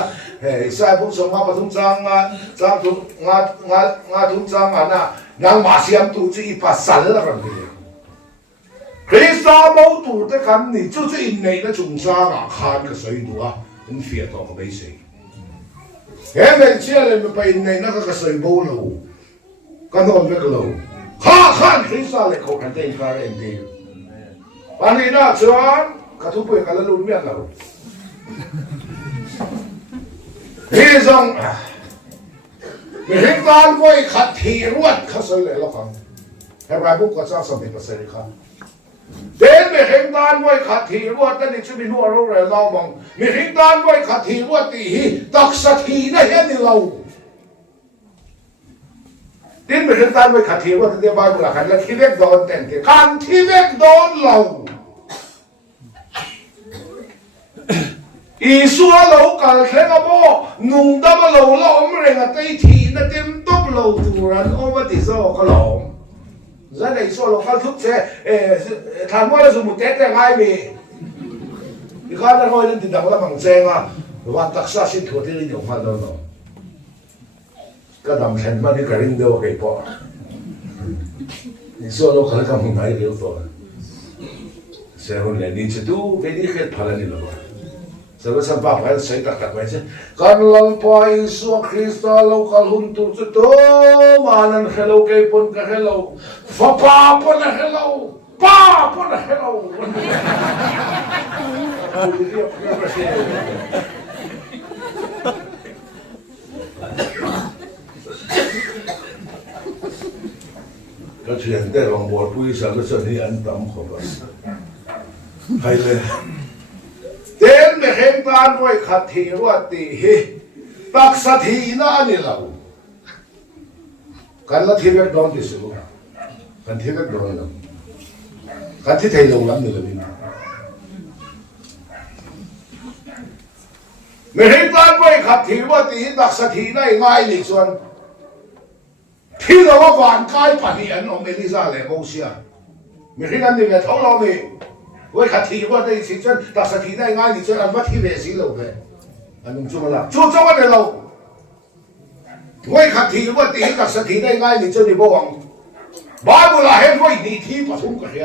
sai bút sống ngã thung trang trang thung ngã thung trang na ngang mà xiêm tu chỉ pa sal là cái gì Christa mau tu te kan ni chu chu in nei na chung trang khan ka soi du in fiat to ka bai sei em men chia lên mà bay này nó có sợi bố lù con hồn với cái lù ha khan Christa lại có cái tên cái em đi anh đi na chuan cái thú bưởi cái lù miết lù hi rằng mình hiện tan với khát thì ruột khát sợi lại lo khăn hay bài bút có sao sầm bị cái sợi khăn đến mình hiện tan với khát thì ruột ta đi chơi mình mua rồi rồi lo mong mình hiện tan với khát thì ruột thì đặc sắc thì nó hiện đi lâu đến mình hiện tan với khát thì ruột thì bài bút là khát là thi vết đòn tên thì khát thi vết đòn lâu ý xua lâu cả thế cái bộ nung đâm lâu lâu ông rồi là tây thì nó tiêm tốc lâu tù rắn ôm vào tí sao có lâu giờ này xua lâu khát thuốc xe thằng mua là dùng một tết là ngay vì thì khát là ngồi lên thì đằng là bằng xe mà và đặc sắc xin thua thì đi dùng khát đâu rồi cái đầm sen mà đi cái rinh đâu cái bộ ý xua lâu khát cái mông này kiểu thôi xe hôm nay đi chơi tu cái đi khét phá lên đi rồi sebab sebab kan saya tak kata macam kan lampai Yesus Kristus lau kalau untuk itu mana hello kay pun ke hello papa pun hello pa pun hello cái chuyện đấy lòng bộ vui sao nó trở nên an tâm không vậy hay là đến để hiện tan với khát thì ruột thì đặc sắc thì nó anh lâu cái là thi vết đòn thì sao cái thi vết đòn lắm cái thi thầy lâu lắm nữa mình hiện tan với khát thì ruột thì đặc sắc thì này ngay lịch xuân thì nó có vạn cái bản hiện ông Elisa lại bông xia mình hiện anh đi về thấu lo đi với khát thì ruột đây chỉ chân đặc sắc thì này ngay lịch xuân anh bắt thi về xí lâu về anh không chung là chung trong cái lâu với khát thì ruột thì đặc sắc thì này ngay lịch xuân đi bao vòng ba bữa là hết với đi thi bắt thùng cái gì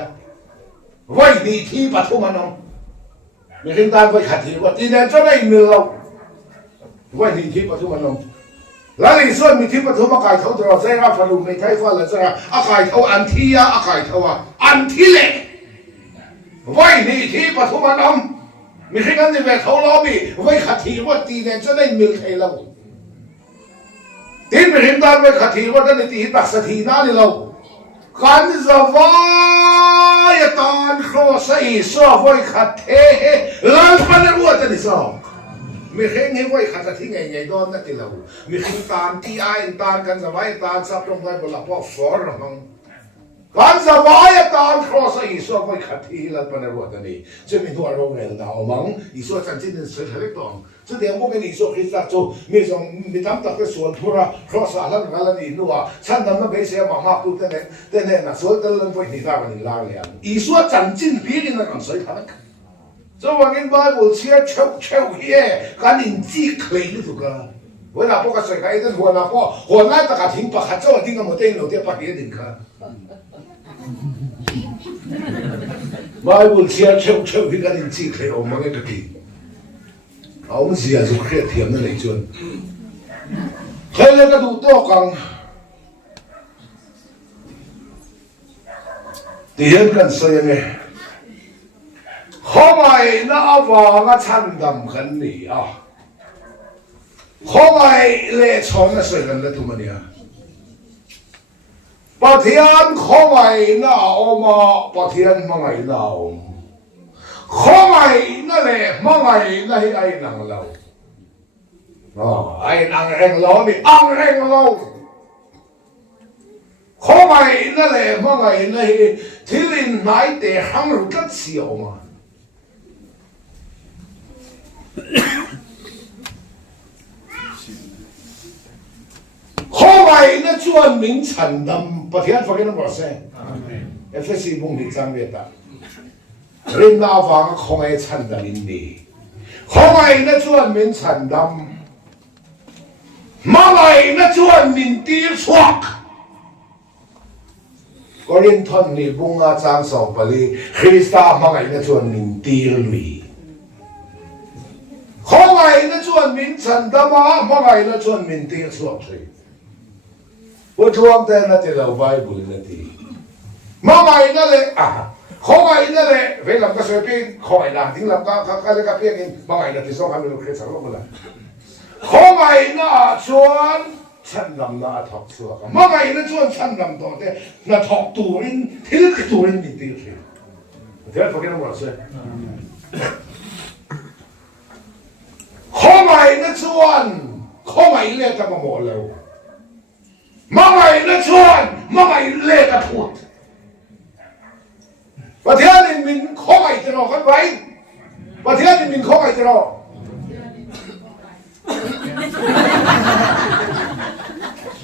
với đi thi bắt thùng anh không mình hiện tan với khát thì ruột thì nên cho này nhiều lâu với đi thi bắt thùng anh không là lý xuân mình thi bắt thùng mà cài thâu rồi sẽ ra phần lùm mình thấy pha là sẽ ra cài thâu ăn thi cài thâu ăn thi lệ với đi thi bắt thùng anh không mình khi ăn thì về thâu lo bị với khát thì ruột thì nên cho này nhiều thấy lâu tin mình hiện tan với khát thì ruột nên thì đặc sắc thì nào đi lâu kan zawai tan khosai so voi khát thế lan pan ruột thì sao mi khen hi voi khát thì ngày ngày đó nó thì lâu mi khen tan ti ai tan kan zawai tan sắp trong vai bala po for hong kan zawai tan khosai so voi khát thì lan pan ruột thì chứ mình thua rồi người nào mong Isu chân chính sự thật đó chứ điều một cái Isu khi ta cho mi trong mi tam tập cái số thua ra khosa lan galan đi nữa chân năm nó bây giờ mà mắc tu thế này là số tên lên voi thì ta vẫn làm liền Isu chân chính biết cái nó còn sợi thật cho vào cái Bible chia chậu here cái nhìn chỉ khơi nó thuộc à với là bao cái sợi cái đó hồi là bao hồi nay ta cả tiếng bạc hạt cho tiếng cái một tên đầu tiên bạc cái tiếng cả Bible chia chậu cái cái nhìn chỉ khơi ông cái cái gì ông gì à dùng khét thiểm nó lấy chuồn khơi lên cái đủ to càng tiền cần sợi này không ai nó vào cái chân đầm gần nỉ à không ai lệ chọn nó sợi gần là tụi mình à bà thiên không ai nào mà bà thiên mà ai nào không ai nó lệ mà ai nó ai năng lâu ai năng rèn lâu thì ăn rèn lâu không ai nó lệ mà ai nó thì linh nãy để hàng rồi rất nhiều mà không ai nó chuyên mình thành đầm bà thiên phải cái nó bảo xe FSC bung đi trang về ta rin na vang không ai chan đam in đi không ai nó chuan min chan đam mà ai nó chuan min tir suak có rin thon ni bunga chang song pali Krista mà ai nó chuan min tir lui không ai nó chuan min chan đam mà ai nó chuan min tir suak rồi bữa thuang tên là tiền đầu Bible là gì mà ai nó lại không ai nó lại về làm cái sự kiện khỏi làm tiếng làm cái việc mà ai nó thì sao làm được cái sản phẩm là không ai nó chuan chân làm nó thọc xua mà ai nó chuan chân làm đó thế nó thọc tủ lên thiếu cái tủ lên mình tiêu rồi thế là phải cái nó sao không ai nó chuan không ai lên cái mà mồ lâu mà ai nó chuan mà ai lên cái phụtประเทศนี้มินข้อไอ้จะรอกันไว้ประเทศนี้มินข้อไอ้จะรอ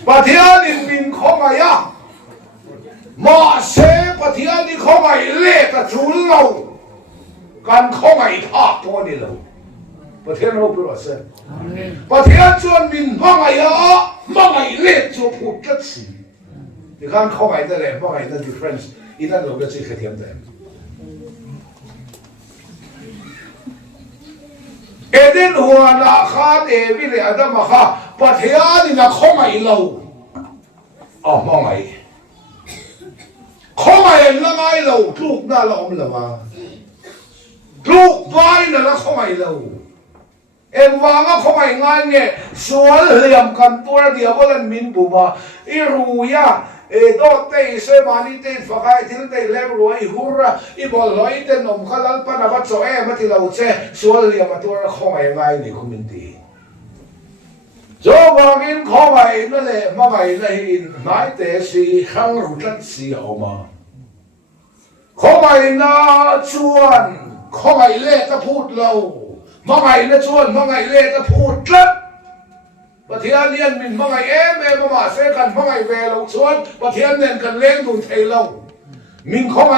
ประเทศนี้มินข้อไอ้อะมาเสประเทศนี้ข้อไอ้เล่กระจุลเราการข้อไอ้ท่าตัวนี้เราประเทศเราเป็นว่าเสประเทศชวนมินมาไอ้อะมาไอ้เล่จะพูดกันสิที่การข้อไอ้นั่นแหละมาไอ้นั่น differenceอีนั่นเราจะใช้แค่เทียมแต่เอเดนหัวนาคาเอวิเลอดามาคาปัทยานี่นะข้อไงเราอ๋อมองไงข้อไงละไงเราลูกน่าละอมละมาลูกไปน่ะละข้อไงเราเอ็งว่าก็ข้อไงงานเนี่ยสวนเหลี่ยมกันตัวเดียวก็เล่นมินบุบาอีรูยาดอกเตยเสมานิเตยฝักไอทิ้งเตยเล็บรวยหัวระอีบอลลอยเตยนมขลันปนับโจเอมาที่เราเช่ส่วนเลี้ยมาตัวเราข้อไงไงนี่คุณมินตีโจบากินข้อไงนั่นแหละมาไงนั่นอินนายเตสีขังรุจัดสีออกมาข้อไงน่าชวนข้อไงเล่ก็พูดเรามาไงน่าชวนมาไงเล่ก็พูดลับประเทศนี้มินมาไงมาเสกันมาไงเวลชวนประเทศนี้กันเลี้ยงดูเทเรามินข้อไง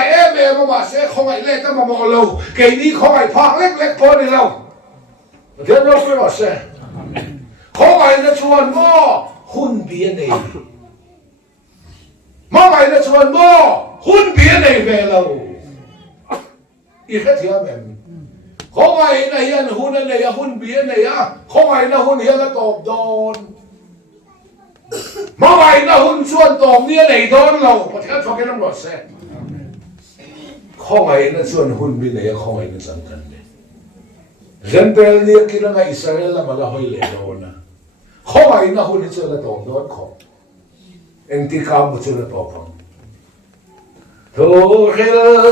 มาเสข้อไงเล่ก็มาโมเราเกนี้ข้อไงพักเล็กๆพอดีเราประเทศเราเป็นว่าเสข้อไงน่าชวนมาหุ่นเบียนี่มาไงน่าชวนมาหุ่นเบียนี่เวลอีกแค่เทียมเองข้อไงนะยันหุ่นอะไรหุ่นเบียนี่อะข้อไงนะหุ่นเฮียก็ตอบโดนมาไงนะหุ่นชวนตอบเนี่ยไหนโดนเราประเทศฟังกันต้องรอดเสข้อไงนะชวนหุ่นเบียนี่ข้อไงนะสำคัญเนี่ยเรื่องเปลี่ยนกินอะไรอิสราเอลมาละหอยเล่โดนนะข้อไงนะหุ่นชวนตอบโดนข้อเอ็งที่ข้ามชวนตอบฟังทูเข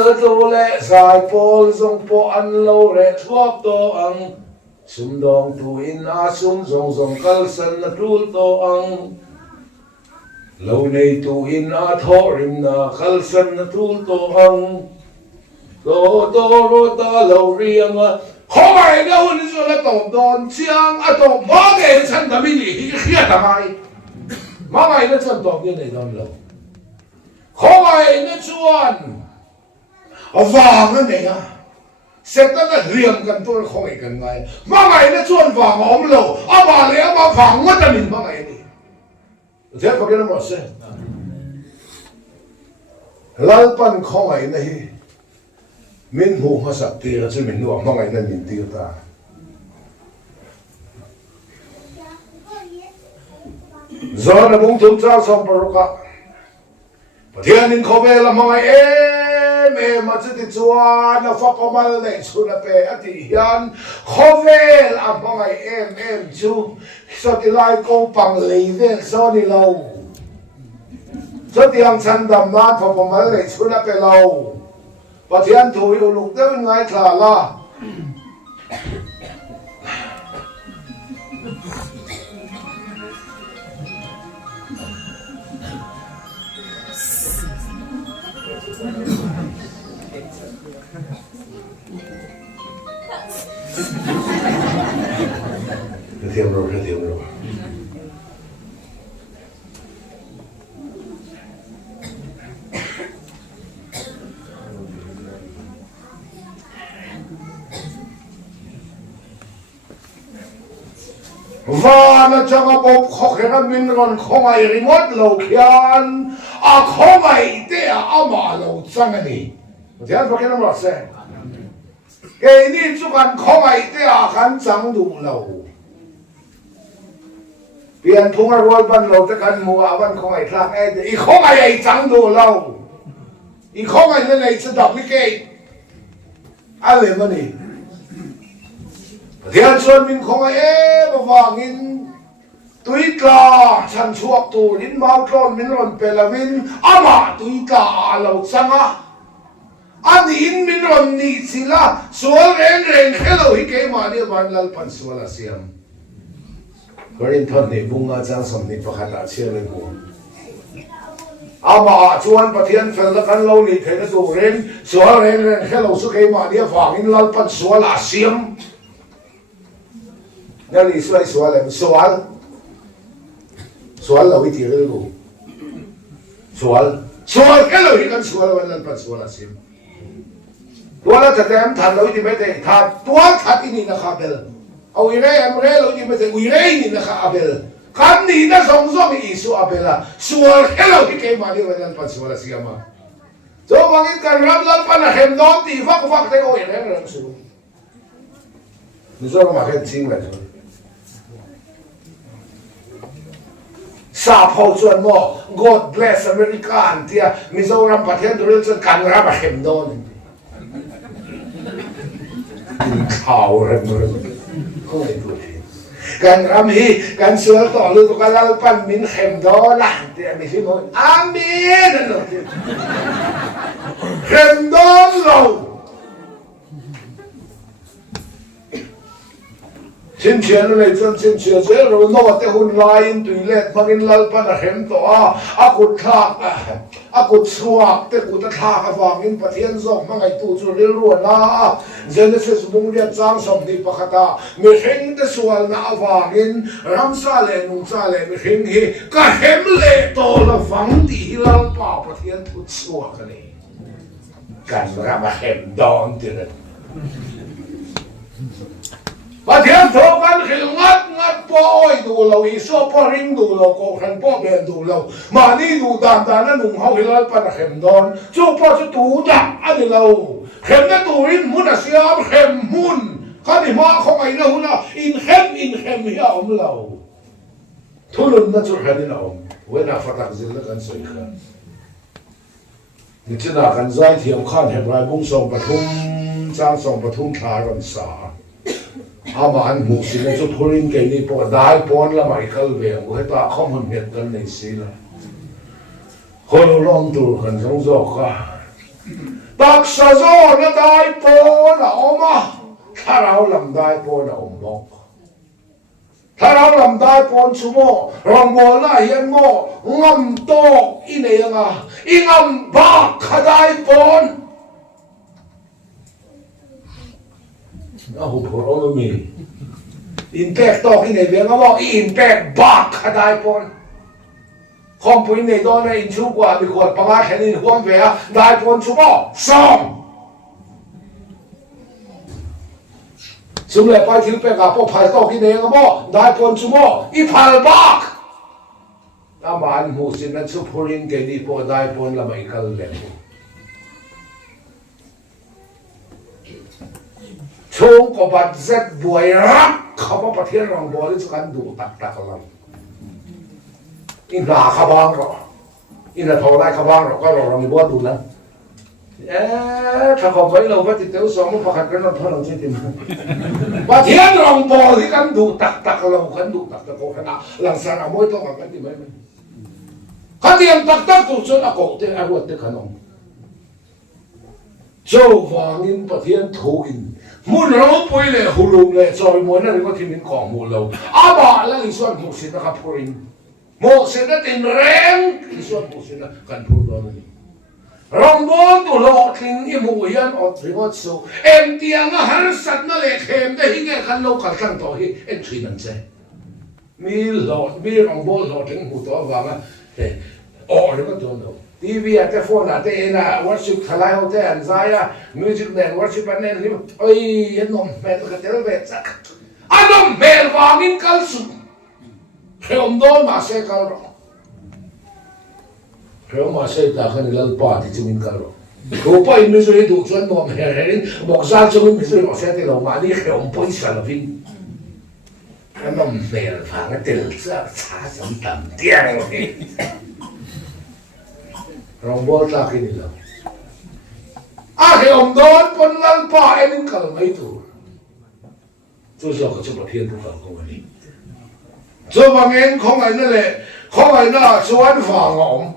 ลทูเล่สายพอลทรงพออันโลเรทวบโตอังสุมดองทูอินอาสุมทรงกัลสันนัทูลโตอังโลในทูอินอาทอริมนากัลสันนัทูลโตอังโตโตโรตาโลเรียงอะข้อไงเนี่ยหุ่นชวนตอบโดนเชียงอะตอบมาเกณฑ์ฉันทำไม่ดีเฮียทำไมมาไงเนี่ยฉันตอบยังไงโดนเราข้อไงเนี่ยชวนวางนั่นเองอะเสร็จแล้วก็เรียงกันตัวข้อไงกันไงมาไงเนี่ยชวนวางอมเราเอามาเลยเอามาฝังว่าจะมินมาไงนี่เจ้าเขาเรียกว่าเสแล้วปั้นข้อไงนี่มินหูมาสักทีก็จะมินหัวมาไงนั่นมินตีตาจอนะบุ้งทุ่งเจ้าสองปรุกะประเทศนี้เขาเป็นละมาไงมาจะติดจวนแล้วฟักมาเลยชุนเปอติยันเขาเป็นละมาไงจูสติไลกูปังเลยเด็กสอนี่เราสติยังฉันดำน้ำฟักมาเลยชุนเปเราประเทศถูกอุลุกได้เป็นไงคลาล่ะเทียมเรา và nó chẳng có bốc khó khăn là mình còn không ai remote lâu khian không ai thế mà lâu chẳng anh đi thế anh phải cái nó sẽ cái này chú cần không ai thế khăn chẳng đủ lâu biển thung ở rồi ban lâu tất cả mua ban không ai thang ấy không ai chẳng đủ lâu không ai lên này sẽ đọc cái anh làm cái này thiên xuân mình không ai mà vàng in tuy là chân chuộc tu đến máu tròn mình còn phải là mình mà tuy là lâu sang anh in mình còn nị chỉ là số rèn cái lâu cái mà đi bán lal pan số là xiêm cái in thon này bung ra trang sầm này phải là chia lên buồn mà chuan bát thiên phải là căn lâu này thấy cái số rèn cái lâu số cái mà đi vàng in lal pan số là xiêm nhớ đi xoay lại xoay là vị trí cái luôn xoay cái lâu thì cần xoay là phần xoay là sim tua là thật em thật lâu thì mới thấy thật tua thật thì nhìn là khác biệt ông ấy em lâu thì mới thấy ông ấy nhìn là khác biệt kan nhìn là giống giống ý số khác biệt là xoay cái lâu thì cái mà đi là phần xoay là sim mà cho bằng cái cần làm là phần là hem đón thì phát thấy ông ấy làm số你说个马克清来着？沙抛转么 ？God bless America 安提啊！你说让白天都是这干啥嘛？很多呢。好人们，好人不听。干啥咪？干说ต่อเลยตัวกันเราปั้นมิน很多啦，对啊，ไม่ใช่มั้งอามีนั่นหรอ很多喽。chính chuyện này chân chính chuyện thế rồi nó để hun lai tùy lệ bằng in lal pan là hem to cột thạc cột suak để cột thạc cái vàng in phát hiện rộng mà ngày tu cho liên luôn na Genesis bung dia trang som đi pakata mi heng de sual na vàng in ram sa le nung sa le mi heng hi ka hem le to la vang ti lal pa phát hiện tu suak cái này kan ra mà hem don ti rồi và thiên thọ căn khil ngắt po oi đủ lâu ý số po ring đủ lâu cổ khăn po bền đủ lâu mà đi đủ đàn nó nung hậu hilal pan khem don chú po chú tú đã anh lâu khem nó tú in muốn là siam khem muốn cái gì mà không ai đâu na in khem hiểu ông lâu thu lùn nó chú khem nó ông với na phát đặc gì nó cần soi khem你知道kan zai thiam khan he rai bung song pathum chang song pathum thla ron sa ama an mu sin na chu thurin ke ni po dai pon la mai kal ve u heta khom hun het kan nei si la hol rom tur kan jong zo kha tak sa zo na dai pon la oma tharau lam dai pon la om bok tharau lam dai pon chu mo rong bol na hian mo ngam to i nei anga ingam ba khadai pon hu phoro mi impact to ki nei veng amo impact ba khadai pon khom pui nei do na in chu kwa bi khot panga khen in huam ve a dai pon chu mo som sum le pai thil pe ka po phai to ki nei amo dai pon chu mo I phal bak aman mu sin na chu phurin ke ni po dai pon la mai kal le chung ko bat zet buai rak khapa pathian rong bol chu kan du tak lam in la khabang ro in la thau dai khabang ro ko ro rong bo du laถ้าเขาไปเราว่าติดเต้าสองมันประคันกันนอนพลังใช่ไหมว่าเทียนรองบอที่กันดูตักเรากันดูตักโกขนาดหลังสารมวยต้องกันที่ไหมขันเทียนตักถูกชนอโกเตอรวดเตขนมเจ้าวางินประเทียนถูกินมุนเราไปเลยหูลุงเลยจอยมวยนั่นก็ที่มินของมูเราบาแล้วอีส่วนมุสินะครับพูรินโมเสนาตินแรงอีส่วนมุสินะกันพูดตอนนี้รองบอลตัวหลอกทิ้งอิมูยันอดริวัตสูเตียงหันสัตว์นั่นเลยเข้มได้หิ้งกันโลกัดกันต่อหิทรีนั่นเจมีหลอดมีรองบอลหลอดทิ้งหูตัววางหรือว่าตัวนู้ทีวีอาจจะโฟนอาจจะวัดชิบทลายเอาแต่อันใจมิวสิกแดนวัดชิบอันนั้นนี่นมแม่ตัวกระเทลเวทสักนมแม่วางินกัลสุ khiom don ma se kal ro khiom ma se ta khan lal pa ti chumin kal ro ko pa in mi so he du chuan nom he he mok za chumin mi so ma se te lo ma ni khiom poi sa la vin kan nom vel fa ga tel sa cha sam tam tiang rong bol ta ki ni lo a khiom don pon lal pa en kal mai tu 就是要和这个偏不反共的你，这方面空来那嘞，空来那转法我，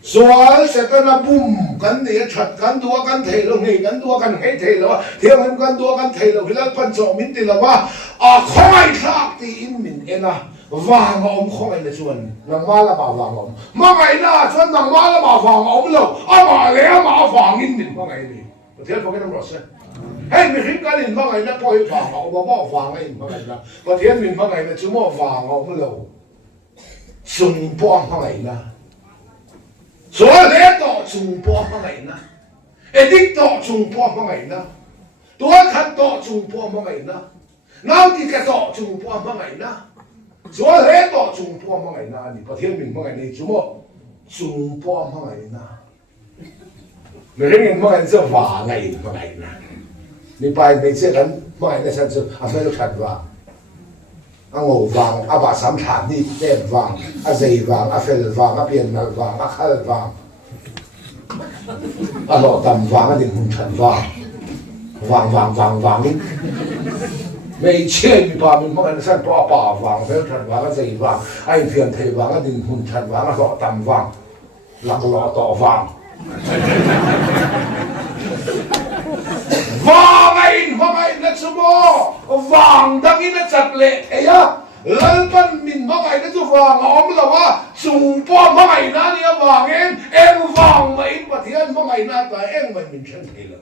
转是跟那 boom 跟你出跟多跟提了你跟多跟黑提了哇，天文跟多跟提了，佢那分作面的了哇，啊开他的一面的那。vàng ôm không ai là chuẩn nang ma là bảo vàng ôm mà ngày na chuẩn nang ma là bảo vàng ôm lâu à mà lẽ mà vàng in mình mà ngày đi thế có cái đó rồi hey mình hiểu cái này mà ngày na bôi vàng ôm mà vàng in mà ngày na mà thế mình mà ngày na chỉ mà vàng ôm lâu trung bom mà ngày na所以到中波嘛嚟啦，啲到中波嘛嚟啦，多睇到中波嘛嚟啦，嗱啲嘅到中波嘛嚟啦，所以到中波嘛嚟啦，你不天明嘛嚟，你做麼中波嘛嚟啦？你聽見嘛嚟就華藝嘛嚟啦，你拜你即係咁嘛嚟咧，就阿咩都陳話。阿牛vàng,阿bà sắm thản đi, đèn vàng, à dày vàng, à phèn vàng, à biển vàng, à khăn vàng, à lọ tầm vàng, à đỉnh hùng trần vàng đi. Mấy chuyện bị bà mình mong anh sang bỏ bà vàng, phèn trần vàng, à dày vàng, anh phiền thầy vàng, à đỉnh hùng trần vàng, à lọ tầm vàng, lọc lọ tỏ vàng. Vàng ấy là chú mô vàng đang in là chặt lệ thế á lần phân mình vàng ấy là chú vàng ốm là quá chú bò vàng ấy na đi vàng em vàng mà in mà thiên vàng ấy na tại em mình chân thế là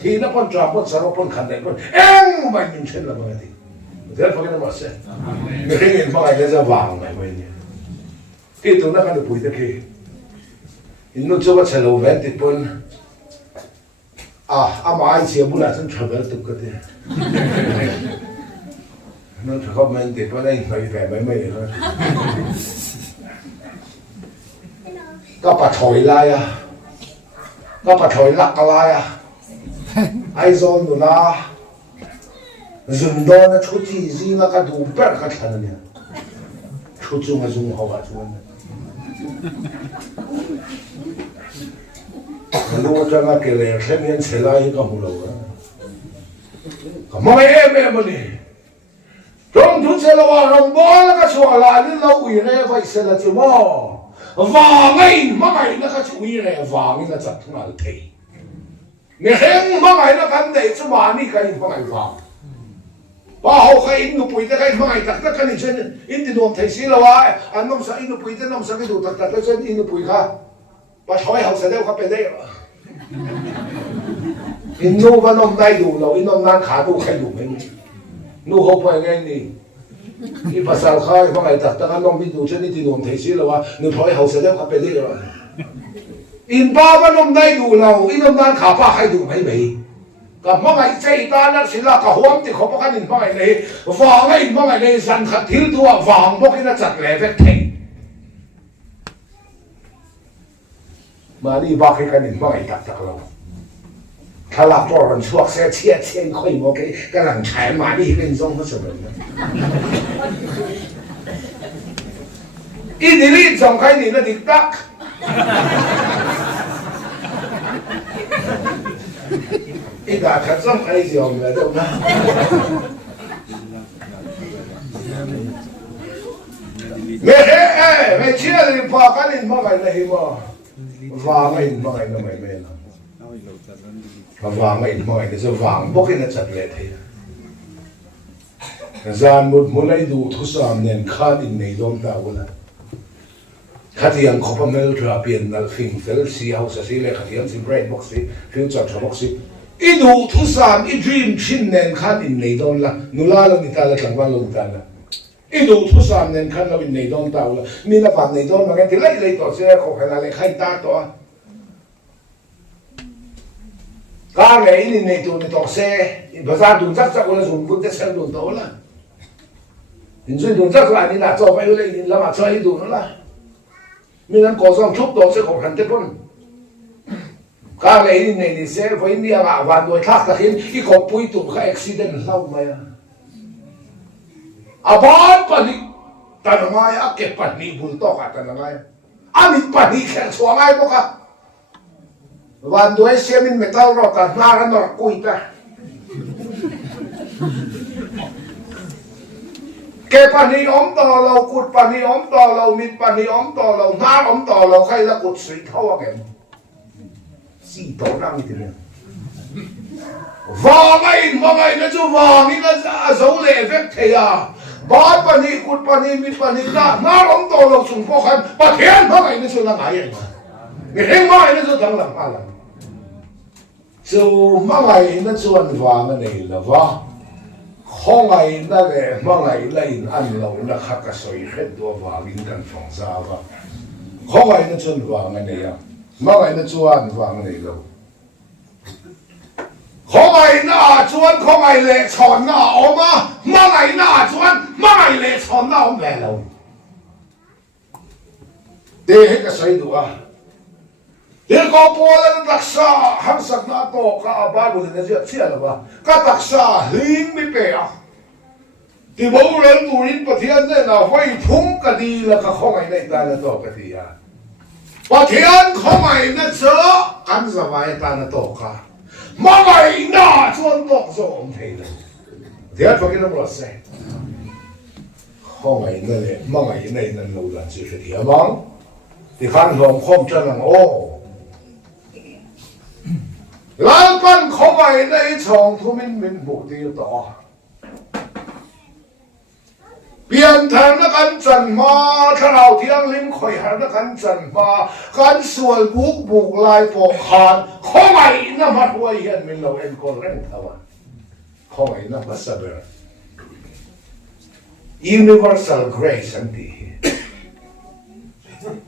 thì nó phân trà phân saro phân khăn đấy phân em mình chân là vàng thì thế phải cái nào mà xem người thấy nhìn vàng ấy là vàng mình cái tụi nó phải được bùi thế kia nó cho bắt đầu vén thì phân à mà ai chia bữa là chân chở về tục cái gì nó chở không men thì bữa nay phải về mấy rồi các bà thổi lại à các bà thổi lắc lại à ai dọn đồ la dùng đó nó chút gì nó cái đủ bẹt cái thằng này chút chung là dùng hậu à chung lu cho nó kể lại xem nhân sẽ lại cái hồ lô á, mà em mà đi, trong chút sẽ là vào bó nó cái chùa là nên lâu ủy này vậy sẽ là chùa mò, vàng ấy mà ngày nó cái chùa này vàng ấy nó chặt thằng nào thế, người xem mà ngày nó cần để cho mà đi cái mà ngày vàng, và họ cái in nó bụi cái mà ngày đặt cái này trên in thì đồ thấy xí là vậy, anh nông sản in nó bụi cái nông sản cái đồ đặt cái trên in nó bụi khác. Bà thổi hậu sẽ đeo khắp bên đây in nô và nông tay đủ lâu in nông nan khá đủ khai đủ mấy nô hộp phải nghe đi in bà sao khai mà ngày đặt tăng nông bị đủ chân đi thì nông thấy xí là wa nô thổi hậu sẽ đeo khắp bên đây rồi in ba và nông tay đủ lâu in nông nan khá ba khai đủ mấy mấy cả mà ngày chạy ta nó chỉ là cả hôm thì không có cái nhìn mà ngày này vàng ấy mà ngày này dần khát thiếu thua vàng bốc cái nó chặt lẻ vết thề mà đi vào cái nhìn mà ngày đặt lâu,ถ้าเราตัวเราช่วยเสียเชี่ยค่อยมองcáiหลังฉายมาดีเป็นทรงเขาสมบูรณ์อีนี่รีดส่งใครนี่นะดิตักอีด่าขัดส่งใครเสียงเลยตรงนั้นไม่เชื่อเลยพอกันนี่มาไงเลยมั้งว่าไม่มาไงนะไม่นะvàng ấy mà cái giờ vàng bốc cái nó chặt lệ thế, gian một lấy đủ thu sắm nên khát in này đông tao là khát thì anh không phải là biển là phim phim xì hậu sẽ xì lệ khát thì anh xin brain box xì phim chọn chọn box xì ít đủ thu sắm ít dream chin nên khát in này đông là nula là người ta là chẳng quan lòng ta là ít đủ thu sắm nên khát là in này đông tao là mình là vàng này đông mà cái thì lấy tổ sẽ không phải là lấy khai ta tổ cái này in này tụi này tọt xe, bây giờ tụi chắc là dùng quân chắc xe tụi đó là, in zui dun chắc lại ni là cho phải lấy in lama cho ai dun nó là mình ăn có xong chúc đó sẽ không hẳn thế luôn cả lấy này thì sẽ với ni à và đôi khác là khiến cái có bụi tụ cái accident lâu mày à bạn bạn đi ta nói ngay à cái bạn đi bùn to cả ta nói ngay anh đi bạn đi kẹt xuống ngay bốc à và đôi xe mình metal rồi ta na ra nó cùi ta cái pani ốm to lâu cụt pani ốm to lâu mít pani ốm to lâu na ốm to lâu hay là cụt suy thâu à kìa xì tổ năng như thế này vàng ấy nó chú vàng ấy nó dấu lệ vết thầy à bát pani cụt pani mít pani na ốm to lâu sùng phô khăn bà thiên vàng ấy nó chú là ngại ấy người hình mai nó chú thằng làm mà làm chú vàng ấy nó chú ăn vàng này là vàng không ai na le mang ai lên ăn lâu na khắc cái sợi hết đua vào linh căn phòng ra và không ai na chun vào ngày này à mang ai na chuan vào ngày này lâu không ai na chuan không ai lệ chọn na ôm á mang ai na chuan mang ai lệ chọn na ôm về lâu để hết cái sợi đua để có bố lên đặc sa ham sắc na to cả ba bữa nay sẽ chia là ba cả đặc sa linh mi bể à thì bố lên tụi in bát thiên này là vay phúng cái đi là cái không ai này ta là to cái gì à bát thiên không ai nó chớ ăn sao vậy ta là to cả mà mày na chuan to rồi ông thầy này thì hết cái nó là sao không ai này mà mày này là lâu là chỉ cái gì à mong thì khán lòng không cho rằng ô lão ban không ai này chọn thu mình mục tiêu đó biến thành nó cắn chân mà thằng nào thiang lim khởi hẳn nó cắn chân mà cắn xuôi buộc lại bộ khăn không ai nó mặt quay hiện mình lâu em còn rèn thao à không ai nó bắt sờ universal grace anh đi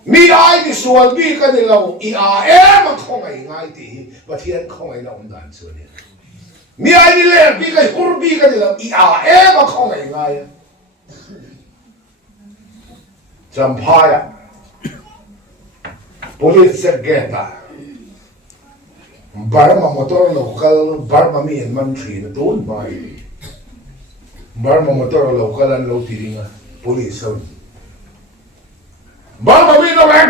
mi ai đi xuôi mi cái này lâu em mà không ai ngay thì và thiên không ai nó ông đàn xuôi này mi ai đi lên mi cái hur mi cái này lâu em mà không ai ngay Jampaya police secretary Burma motor local Burma Myanmar tree na doon ba Burma motor local ang low tiringa police zone Burma Myanmar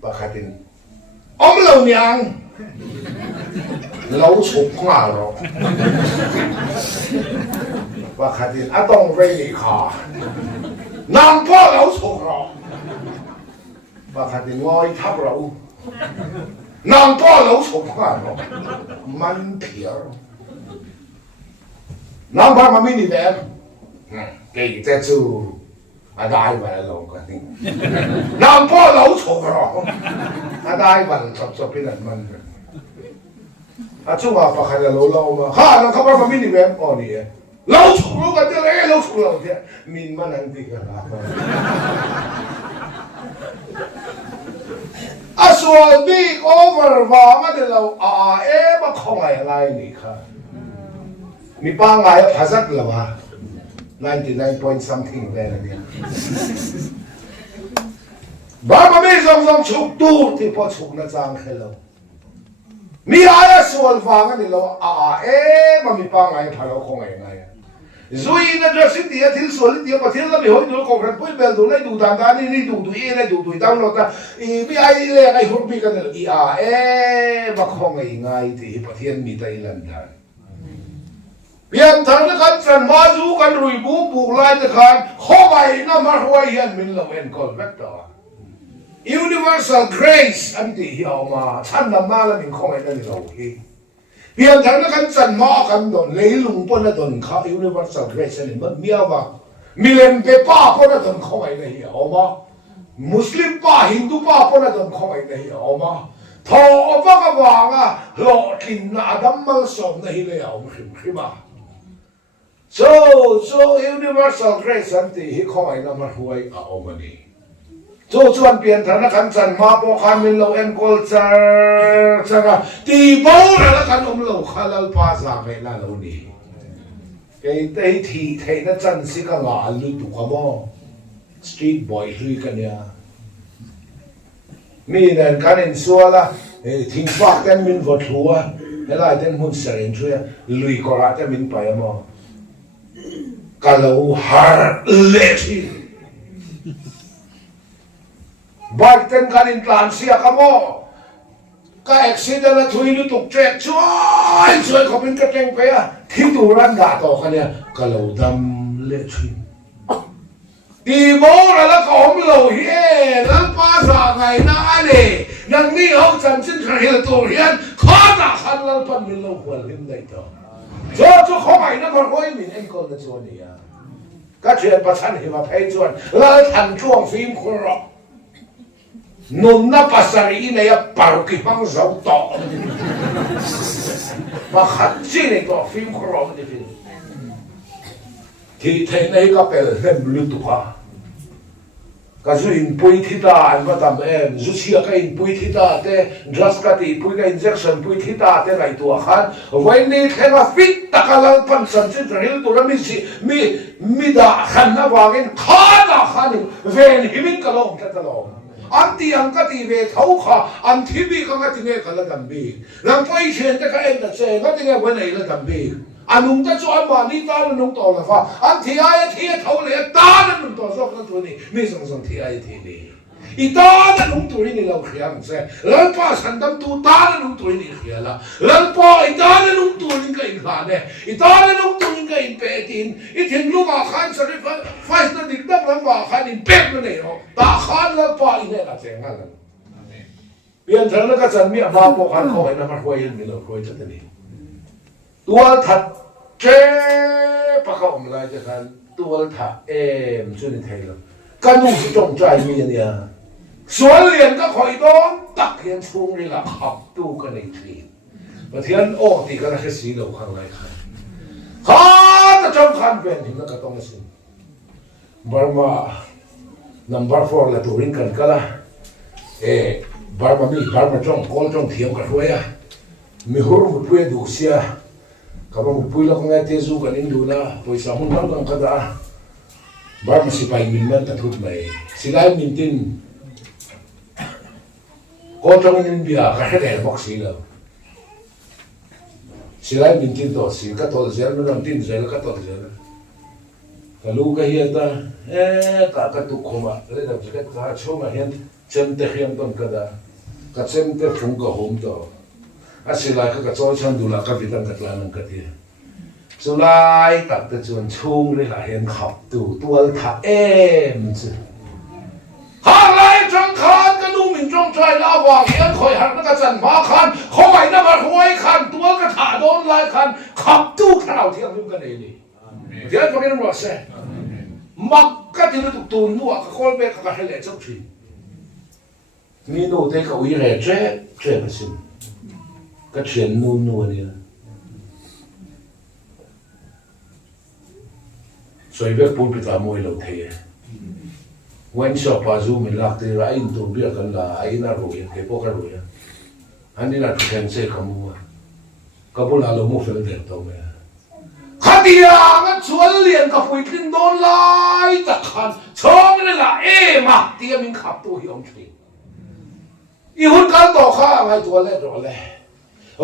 bakatin ông lâu nhang lâu sụp nga rồi bakatin atong vây khả nàng po lâu sụp rồi bakatin ngồi tháp rồi nàng po lâu sụp nga rồi man thiểu nàng ba mà mini đen cái cái chú à đại vậy lâu cái gì nàng po lâu sụp rồi à đại vậy sụp bênนั้นมันà chú mà phải là lâu mà ha nàng không ba mà mini đen ở đây lâu sụp lâu cái gì đấy lâu sụp lâu thế mình mà nàng đi cái nào à xuôi big over và mà để lâu em mà không ai lại đi cả mi ba ngày phá rất là mà 99 point something về là đi ba mà mi xong chụp tu thì bỏ chụp nó trang khai lâu mi ai xuôi vàng cái lâu em mà mi ba ngày phá lâu không ai ngay rồi nó rất xin tiền thiếu số tiền tiền mà thiếu là bị hối lộ còn phải bồi bèn đủ này đủ đàn đàn này đủ tuổi này đủ tuổi tao nó ta bị ai lấy cái hốt bị cái này em mà không ai ngay thì bắt thiên mi tay lần đó biến thành nó cái chân ma du cái rùi buộc lại cái khăn không ai nó mà hoài hiện mình là em còn vết đó universal grace anh thì hiểu mà chân làm ma là mình không ai nên lâu hi biến thành nó cái chân ma cái đồn lấy lùng bún nó đồn khá universal grace này mất miêu mà miền Bắc pa bún nó đồn không ai nên hiểu mà Muslim pa Hindu pa bún nó đồn không ai nên hiểu mà thọ vác cái vàng à lộ kinh na đâm mal sòng này hiểu mà so universal grace anh thì không ai làm hoài ở ông này chuan biến thành nó khăn chân ma bộ khăn mình lâu em culture chẳng à thì bố là nó khăn ông lâu khăn lâu pa ra về là lâu đi cái thì thấy nó chân sĩ cả ngã lưu tụ cả mò street boy lui cái nhà mi nên cái nên xua là thỉnh phát cái mình vật thua hay là cái muốn xảy ra chuyện lui có lại cái mình phải mò cái lâu har lệ thì bài tên cái nên làm gì cả mò cái accident là thui lưu tục chết chơi không biết cái chuyện phải à thiếu tu ran đã to cái này cái lâu đâm lệ thì đi bố là có ông lâu hiền nó ba giờ ngày na này năng đi học chân chân phải là tu hiền khó đã khăn lắm phần mình lâu quên lên đây đó cho khó mày nó còn có mình em còn là chỗ này à các chuyện bắt sẵn thì mà thấy chuyện là thành chuông phim của nó nôn na pasari này bảo cái băng dầu to mà khát chi này có phim của nó thì thế này các bạn xem lưu tục à cái gì in bôi thịt anh bắt tạm em dù chia cái in bôi thịt thế drugs cái thì bôi cái injection bôi thịt thế này tua khăn vậy nên khi mà fit tất cả là phần sản xuất ra hiệu tụi mi đã khăn na vàng in khá đã khăn về himin cái lồng cái lồng anh ti anh cái thì về thấu khá anh thì bị cái nghe cái là đam bì làm quay chuyện cái em là chơi cái nghe vấn này là đam bì anh nung ta cho anh mà đi ta là nung to là pha anh thì thấu lấy ta là nung to cho cái tuổi này mi song thì ai thì đi ít ta là nung tuổi này lâu khía không sẽ lần pa sản đam tu ta là nung tuổi này khía là lần pa ít ta là nung tuổi này cái khá này ít ta là nung tuổi này cái bể tin ít hiện lúc mà khán sẽ phải nó địch đắc lắm mà khán in bể nó này họ ta khán lần pa ít này là chuyện ngắn lắm biến thành nó cái chân mi mà bộ khán khỏi nó mà khỏi mình lâu khỏi cho nàyตัวถัดเจ็บปะเขาอมลายจะกันตัวถัดช่วยในไทยเราการนุ่งสิจงใจมีเนี่ยสวนเรียนก็คอยต้อนตักเรียนช่วงนี้ละขับตู้กันในทีประเทศโอ้ตีกันแค่สีเหลืองข้างไรครับข้าจะจำคันเป็นถึงแล้วก็ต้องสิ่งบาร์มา number 4ละตัวริงกันก็ละบาร์มามีบาร์มาจ้องก้นจ้องเทียมกันด้วยอ่ะมีหัวมุดเพื่อดูเสียกับว่าปุยแล้วก็ไงเทซูกันอินดูนะปุยสามุนน้ำกันก็ได้บางสิไปมินมันตัดทุบไหมสิได้มินตินก็ต้องมินเบียร์ก็แค่บอกสิแล้วสิได้มินตินตัวสิก็ตัวเสียไม่ต้องตินเสียแล้วก็ตัวเสียแล้วก็ลูกก็เฮียตาก็ตุกขมาเลยแต่จะก็ช่วงมาเฮียเช่นเตะเฮียต้นก็ได้ก็เช่นเตะฝุ่งก็หุ่มตัวอาศิลาก็กระโจนฉันดูแลกับวิตังกัดลานังกัดเดียสุไลตัดแต่จวนชุ่งเลยหลายเห็นขับตัวถักสิหากไรจังคันก็ดูหมิ่นจงใจลาว่าเขียนคอยหักนักจันมาคันเขาไหวน้ำมันหวยคันตัวกระถาโดนลายคันขับตู้ข่าวเที่ยงยุ่งกันเองนี่เดี๋ยวพวกนี้มันบอกเสมักก็ที่เราถูกตูนนัวก็คนเบกก็ให้เละจังทีมีโน้ตเด็กเขาอีเล่เจ๊ไปสิก็เขียนนูนี่สวยแบบพูดไปตามมวยเราเทียวันชอบพาซูมิลักที่ไรอินตัวเบียกันละไอ้น่ารวยเก็บพวกกันรวยอันนี้น่าจะแข่งเสกมัวก็พูดเราโม่เฟลเดอร์ตัวเมียขัดยางั้นชวนเรียนกับผู้กินโดนไล่ตะขันช่องนี่ละมาเตี้ยมิงขับตัวหิ้วชีอีหุ่นการต่อข้าไงตัวเล็กตัวเล็ก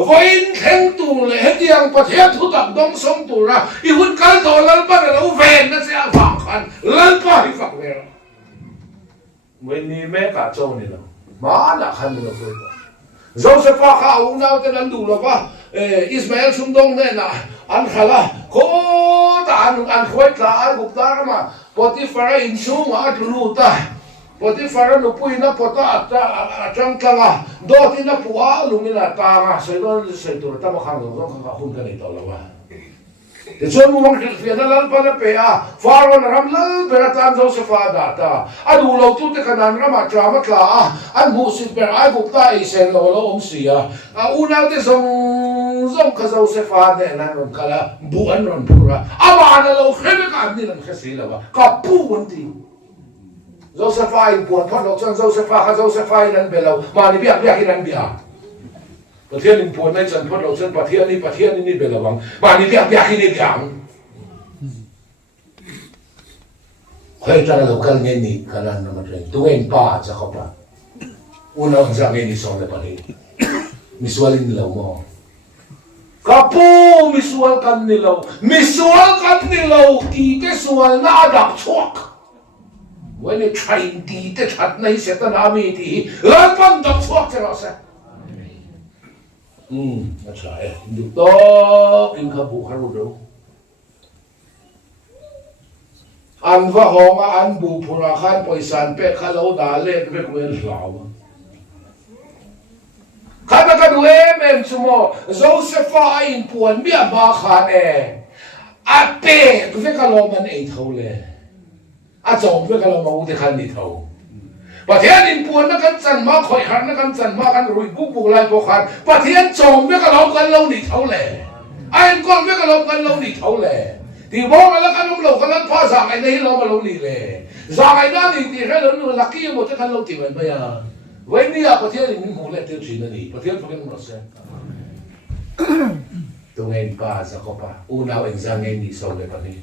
วันแข่งตัวเลยเดียงประเทศทุกตับดงสงตัวละอีหุ่นการต่อแล้วป้าเราเวนนั่นเสียฝังคันแล้วป้าที่ฝังเลยวันนี้แม่กาโจนี่เรามาหนักขันเราคุยต่อโจเซฟฟ้าข้าวน่าจะนั่นดูแล้วว่าอิสมาเอลชุมดงเนี่ยนะอันขละโคตรอันคุยตาอันกุบตามาปฏิฟาอินชูมาอัดรูตาปฏิฟาร์นุปุยนับปตาจังกังอ่ะโดตินับปัวลุงนี่นะตาอ่ะเสด็จตัวตั้งมาขังเราต้องขังหุ่นกันอีกต่อแล้วว่าแต่ส่วนมึงคิดว่านั่นปนเปียฟาร์วันรำนั่นเป็นตามโจเซฟาดาตาอันดูเราตุ้งแต่ขนาดนั้นมาจามักลาอันมุสิเป็นไอ้บุกตาอิเซนเราอมเสียอุณาที่ส่งข้าโจเซฟาเนี่ยนั่นมันก็ละบุอันรันพูระอามาเนี่ยเราเข้มกันนี่นั่นแค่สิแล้วว่ากับผู้วันที่โจเซฟาอินปวดพอเราจังโจเซฟาข้าโจเซฟาอินั่นเบลเรามานี่เบียกที่นั่นเบียประเทศอินปวดในจันพอเราจังประเทศนี้เบลวังมานี่เบียกที่นี่เบียง khơi ra local nghe ni kanan nama train tu en pa cha ko pa una ja nghe ni so le pa ni misualin lo mo kapu misual kan ni lo ti ke sual na dak chuak when it train ti te chat nei se ta na mi ti ran pan dak chuak cha lo sa acha du to in ka bu kharu do an va honga an bu phura khan poisan pe khalo da le pe kwel hlaw khana ka du em chumo Josepha in puan mi ba khan a pe ve ka lo man ei tho le a chong ve ka lo ma u de khan ni tho pathian in puan na kan chan ma khoi khan na kan chan ma kan rui bu bu lai po khan pathian chong ve ka lo kan lo ni tho le ai kon ve ka lo kan lo ni tho le thì bố nó là cái lâu cái lần phá giặc cái này lâu mà lâu nỉ lệ giặc cái đó thì cái lần nó là kia một cái lâu thì mình bây giờ với ní à có thể thì mình muốn lại tiêu chí nó nỉ có thể phải cái nó xem tôi nghe ba giặc có ba u nào anh ra nghe nỉ sau này bạn đi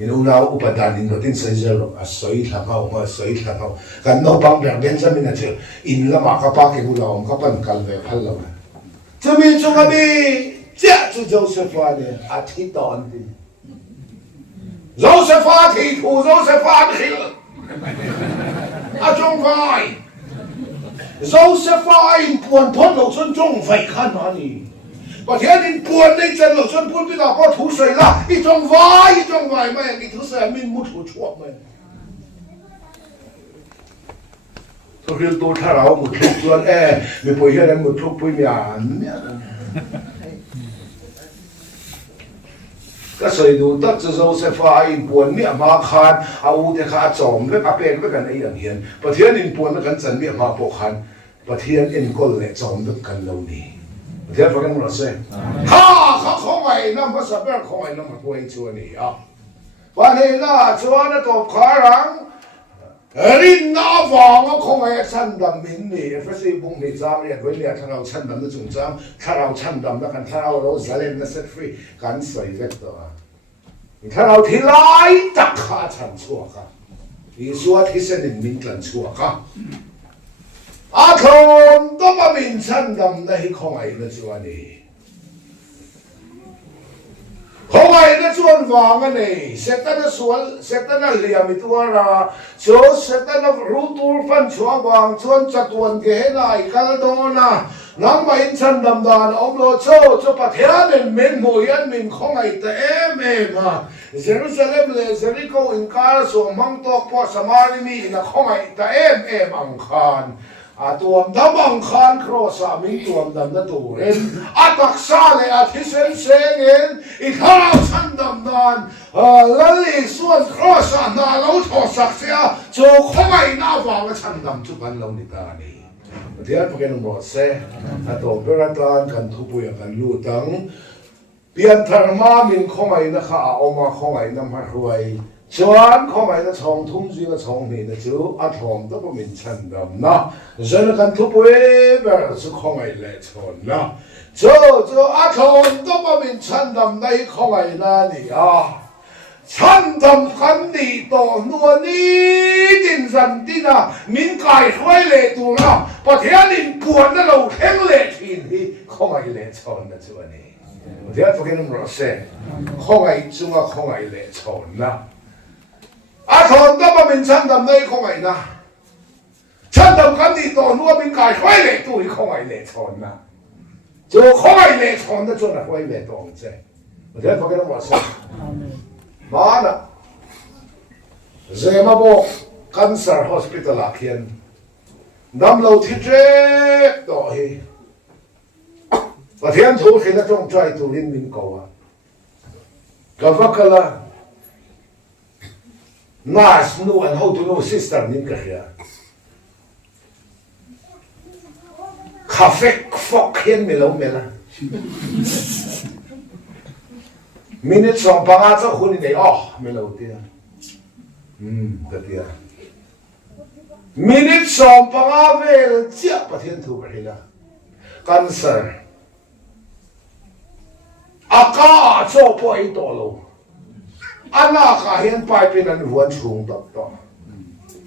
you know now upadan in notin sa zero a soi thakau kan no bang ber benjamin a che in la ma ka pa ke bulawm ka pan kal ve phal lo chumi chungami cha chu Josepha ne a thi ton ti Josepha thi thu Josepha khil a chung vai Josepha in puan phot lo chun chung vai khan ma ni but here in puan nei chen lo chun pun pi da ko thu sei la i chung vai ma ni thu sei min mu thu chuak ma to hil to tha rao mu thuk chuan mi poi hian an mu thuk pui mi an cái sợi đồ tất cho Josepha in buồn miệng mà khan, áo thì khá chỏm với cà phê với cái này là hiền, và thiên in buồn với cái chân miệng mà bộ khan, và thiên in con lệ chỏm với cái lâu đi, thiên phải cái gì vậy? Ha không phải năm bữa sau không phải năm mà quay chùa này à, và này là chùa nó tổ khá răng, rin na vàng nó không phải chân đầm mình này, phải xây bung này giam này, với lại thằng nào chân đầm nó trùng giam, thằng nào chân đầm nó cần thằng nào nó giải lên nó set free, cần sợi vết đó. thằng nào thì lại tất cả chân chua cả, thì số thì sẽ nên mình chân chua cả. à không, đó mà mình chân đầm này không phải là chua này. không ai nó chuồn vàng cái này, sẽ ta nó xuân, sẽ ta nó liềm bị tua ra, chỗ sẽ ta nó rú tu phân chúa vàng, chuồn chặt tuần cái này, cái đó na, nắng mà in chân đầm đàn, ông lo cho bát thiên nên mình mùi ăn mình không ai ta em mà, Jerusalem le Jericho in cả số mang tóc po Samari là không ai ta em ang khan. tuam dam ang khan cross a mi tuam dam na tu ren atak sa le a thisen sengen I khara chan dam dan lali suan cross a na lo tho sak sia cho khomai na wa ma chan dam chu ban lo ni ta ni dia paken mo se ato beratan kan thu pu ya kan lu tang pian tharma min khomai na kha oma khomai na ma ruai chuan khomai na chong thum ji na chong ni na chu a thom to po min chan dam na zan kan thu pu e ber chu khomai le chon na cho a thom to po min chan dam nai khomai na ni a chan dam kan ni to nuan ni din zan ti na min kai khoi le tu na pathian in puan na lo theng le thin hi khomai le chon na chu ani dia paken mo se khomai chunga khomai le chon na a thon to pa min chan dam nei khong ai na chan dam kan ni to nu min kai khoi le tu hi khong ai le chon na chu khong ai le chon na chu na khoi le tong che ma de pa ke mo sa ma na zema bo cancer hospital a khian dam lo thi tre to hi pathian thu khina tong trai tu rin min ko wa ka vakala Nas nu and how to know sister nin ka hiya. Kafek fok hian melo mela. Minute song panga cho khuni nei melo tia. Ta tia. Minute song panga vel chia pathian thu hila. Cancer. Aka cho po ai to lo. anh cả hiện bài bên anh huấn xuống đó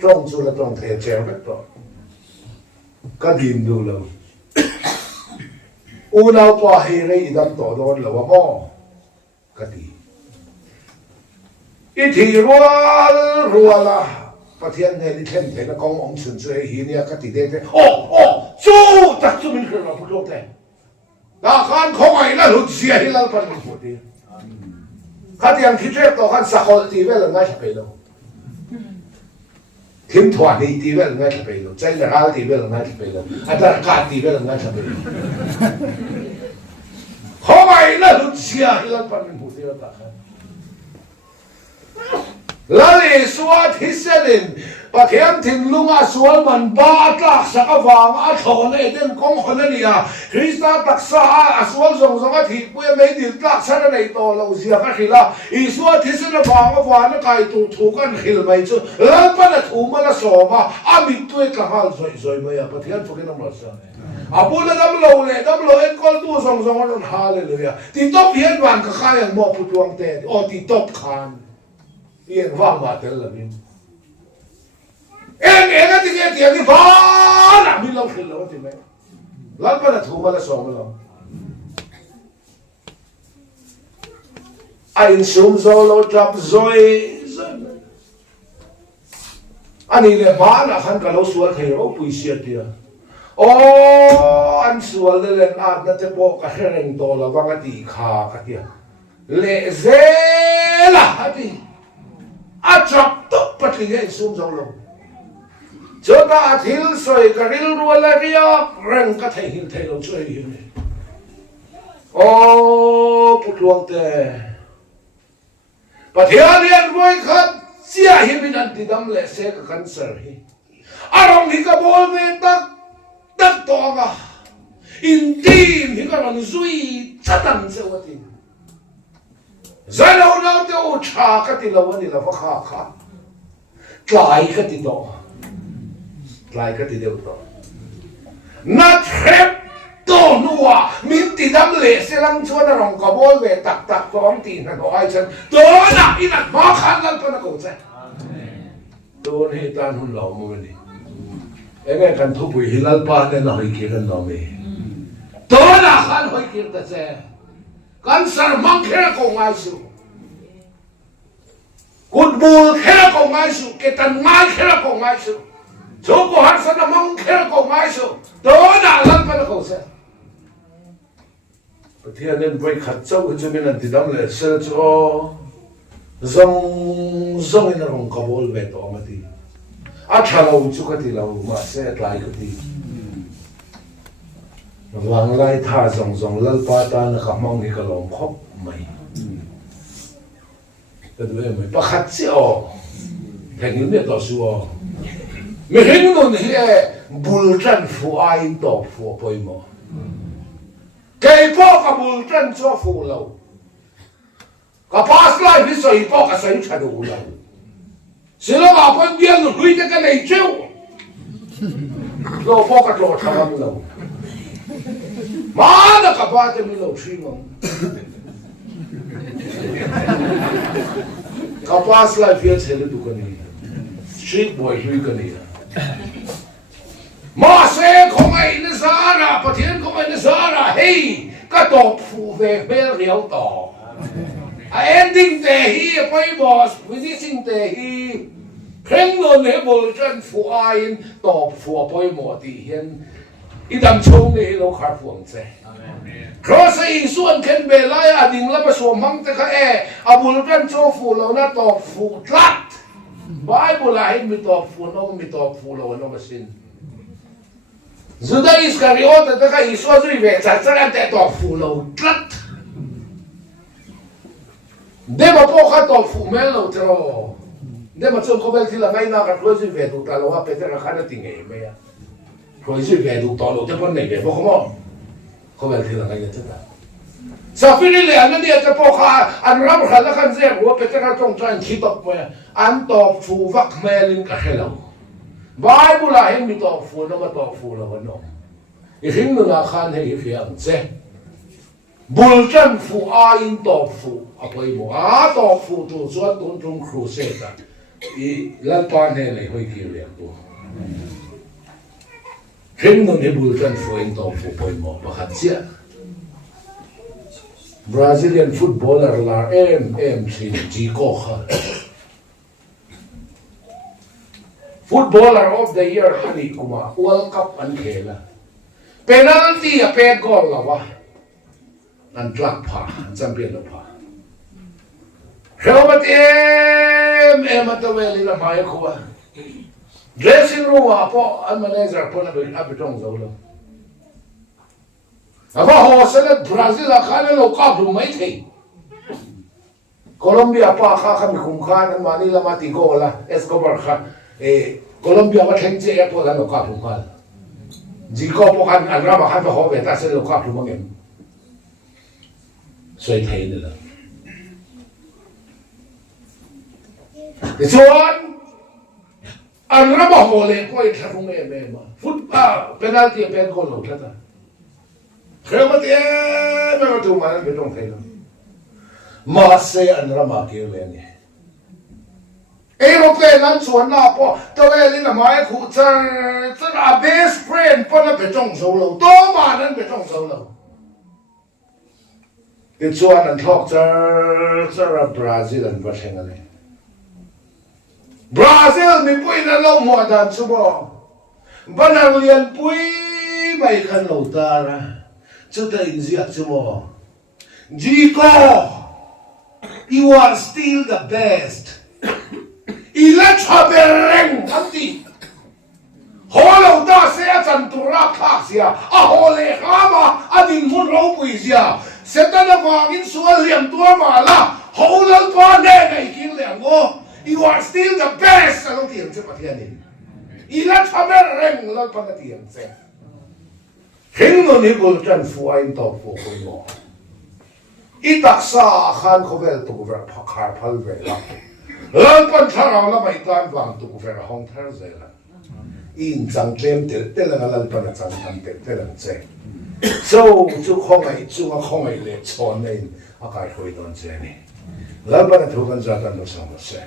trong chỗ là trong thể treo hết đó cái điểm đủ lâu u nào qua hi rei đâm tổ đó là mò cái gì ít thì rùa làประเทศเนี่ยที่เช่นเทนกององค์สุนทรหินเนี่ยก็ติดเด่นโอ้สู้จักจุมินคือเราพูดโลกแต่ราคาของไอ้นั่นหุ่นเสียที่เราเป็นคนพูดดีข้าที่ยังคิดเรื่องต่อกันสักคนตีเวลง่ายจะไปแล้วทีมถวายตีเวลง่ายจะไปแล้วใจละร้ายตีเวลง่ายจะไปแล้วอาจารย์การตีเวลง่ายจะไปแล้วของไอ้นั่นหุ่นเสียที่เราเป็นคนพูดดีเราต่างกันแล้วไอ้ส่วนที่เสด็จประเทศทิ้งลุงอาส่วนมันบ้าตักสักวางอาชนไอ้เด่นของคนนี้อ่ะคริสต์ตักษาอาส่วนส่งอาทิตย์เพื่อไม่ดิ้นตักสักในตัวเราเสียกันทีละไอ้ส่วนที่เสด็จวางก็วางนั่นใครถูกกันหิลไม่ชั่วแล้วปัญหาถูกมันละสอบมาอามิตัวกระหัลสวยๆไม่อ่ะประเทศทุกคนน้ำร้อนอาพูดแล้วดับโลเลยดับโลเอ็นก็ตัวส่งมันหาเลยอ่ะที่ตบเฮียนวันก็ข้ายังมองผู้ดวงเตะโอ้ที่ตบคานเอียงว่างมาเตลบินเอ็งก็ที่เกี่ยที่ฟ้าหนักมีเราขึ้นแล้วที่ไหมแล้วก็จะถูกมาละสองมาแล้วไอ้สุ่มโซโลจับซอยอันนี้เลยบ้านอ่ะขันกับเราสวดให้เราปุยเสียเดียวโอ้อันสวดเลยอาจจะบอกกับเรื่องตัวเราว่างตีขากันเดียวเลเซล่ะที่อาจับตบปฏิเสธสุ่มโซโลจนอาทิลสวยกระดิลรัวเลยเรียกเร่งก็เทหินเทลงช่วยหินโอ้ปุถวงเตะประเทศเรียนไว้ครับเสียหิมินันติดำเละเสกกันเสียอารมณ์ที่กบอลเวตักตัวกะอินดีมที่กำลังซุยจัดตั้งเสียวติใจเราเจ้าชาก็ติดเราวันนี้เราฟังข้ากลายก็ติดต่อกลายก็ติดเดียวต่อนัดเทปตัวนัวมินติดำเละเสลังชวนรองกบอลเวตักตัวตีนั่นก็ไอ้ฉันตัวน่ะอินัดมาขันนั่นเป็นนักกู้ใจตัวนี้ตาหุ่นหล่อมือนี่เอ็งกันทุบไปฮิลล์ปาเนี่ยน่าหิคิรันน้องมีตัวน่ะขันหิคิรแต่เจ้กันสารมังแค่กงไอซูกุดบูลแค่กงไอซูเกตันไม้แค่กงไอซูจูบหันสนมังแค่กงไอซูตัวน่ะลันเป็นนักกู้ใจประเทศนั้นไปขัดเจ้าจะมีนันติดำเลยเสือจ้อซงอินรองกบอลเวทออกมาทีอาชาเราจุกติเรามาเสียหลายกติหลังไล่ท่าซงลัลปาตานขับมองนี่ก็ลงคบไม่แต่ด้วยไม่ประคัดเสียแข่งนี้เนี่ยต่อสู้ไม่เห็นนู่นเฮ้บุลจันฟูไอน์ตบฟูไปหมดเกี่ยวกับบุลจันจ้าฟูเรากับพาสไลฟ์ที่ใส่ปอกกับใส่ชาดูเราสิเราเอาคนเดียวหลุยจะกันไหนเจ้าเราปอกกับเราทำเรามาแล้วกับว่าจะมีเราชิมกับพาสไลฟ์ที่เสร็จดูกันนี่สตรีทบอยลุยกันนี่มาเซ่ของไอ้นิสาระประเทศของไอ้นิสาระเฮ้ยก็ตบฟูเวเบลเรียวต่อending te hi pai boss finishing te hi khen lon he bol chan fu ain top fu pai mo ti hian idam chong ne lo khar fuang che cross ai suan khen be lai a ding la ba so mang te kha e a bul chan cho fu lo na top fu tlat bible la hin mi top fu lo no ma sin Judas Iscariot te kha isu zui ve cha cha te top fu lo tlatเดี๋ยวมาพวกเขาตอบฟูเมลเราเจอเดี๋ยวมาชมเขาเป็นที่ละไงนะกันคุยสิเวดูตาเราว่าเป็นที่ราคาได้ติ่งเองไหมอ่ะคุยสิเวดูตอนเราจะพ้นไหนเวพวกเขาบอกเขาเป็นที่ละไงจะได้สักฟิลิเลยอันนี้จะพวกเขาอันรับขันแล้วกันเสียหัวเป็นที่เราจงใจคิดตบไหมอันตอบฟูวักเมลินกับเฮลบายบุลาเห็นมีตอบฟูแล้วมาตอบฟูแล้ววันน้องอีกทิ้งหนึ่งอาคารให้เพียงเสีย bul chân fu a in to fu a poi mo a to fu tu chuan tun tung crusade ta I lan pa ne le hoi ki le tu Hring nun he bul chân fu in to fu poi mo pakhat chia Brazilian footballer lar thin Zico kha Footballer of the year hani kuma World Cup an khela penalty a pe goal lawa an tlak pha champion lo pha Helmet ataweli la mai khuwa dressing room apo an manager po na abitong zolo Aba ho sele Brazil a khana lo ka bu mai thei Colombia pa kha kha mi khum khan Manila mati gola Escobar kha Colombia ma theng che po la lo ka bu khan Zico po kan an ra ma khan ho be ta se lo ka bu mangem Soi thei ni la Chuan an ra ma ho le po I thakung me ma football penalty pen goal lo ta Helmet me tu man be tong thei ma se an ra ma ke le ni Aeroplane an chuan na po to le na mai khu char a best friend po na be tong so lo to ma nan be tong so lo Ke chuan an thok char a Brazil an va theng ale Brazil mi pui na lo mo dan chu bo banang lian pui mai khan lo ta ra chu ta in zia chu bo Zico you are still the best ila chabereng anti holo da se a chan tu ra kha sia a hole khama adin mun ro pui sia setana wangin sual liam tua ma la holal pa ne nei kin le ngo You are still the best! Anong tiyang siya patiyanin? Ilan sabi rin lang pagkatiyang siya. Hingno ni Gulchan fuayin to po ko mo. Itaksa akan ko vel to kuver pakar palvela. Lang pantaraw na may tanbang to kuver hong terzela. Injang klem telang alam pa na tsang telang siya. So, chu khongay le chonayin akay ko'y doon siya ni. Laban at hugan sa tanong sa mga siya.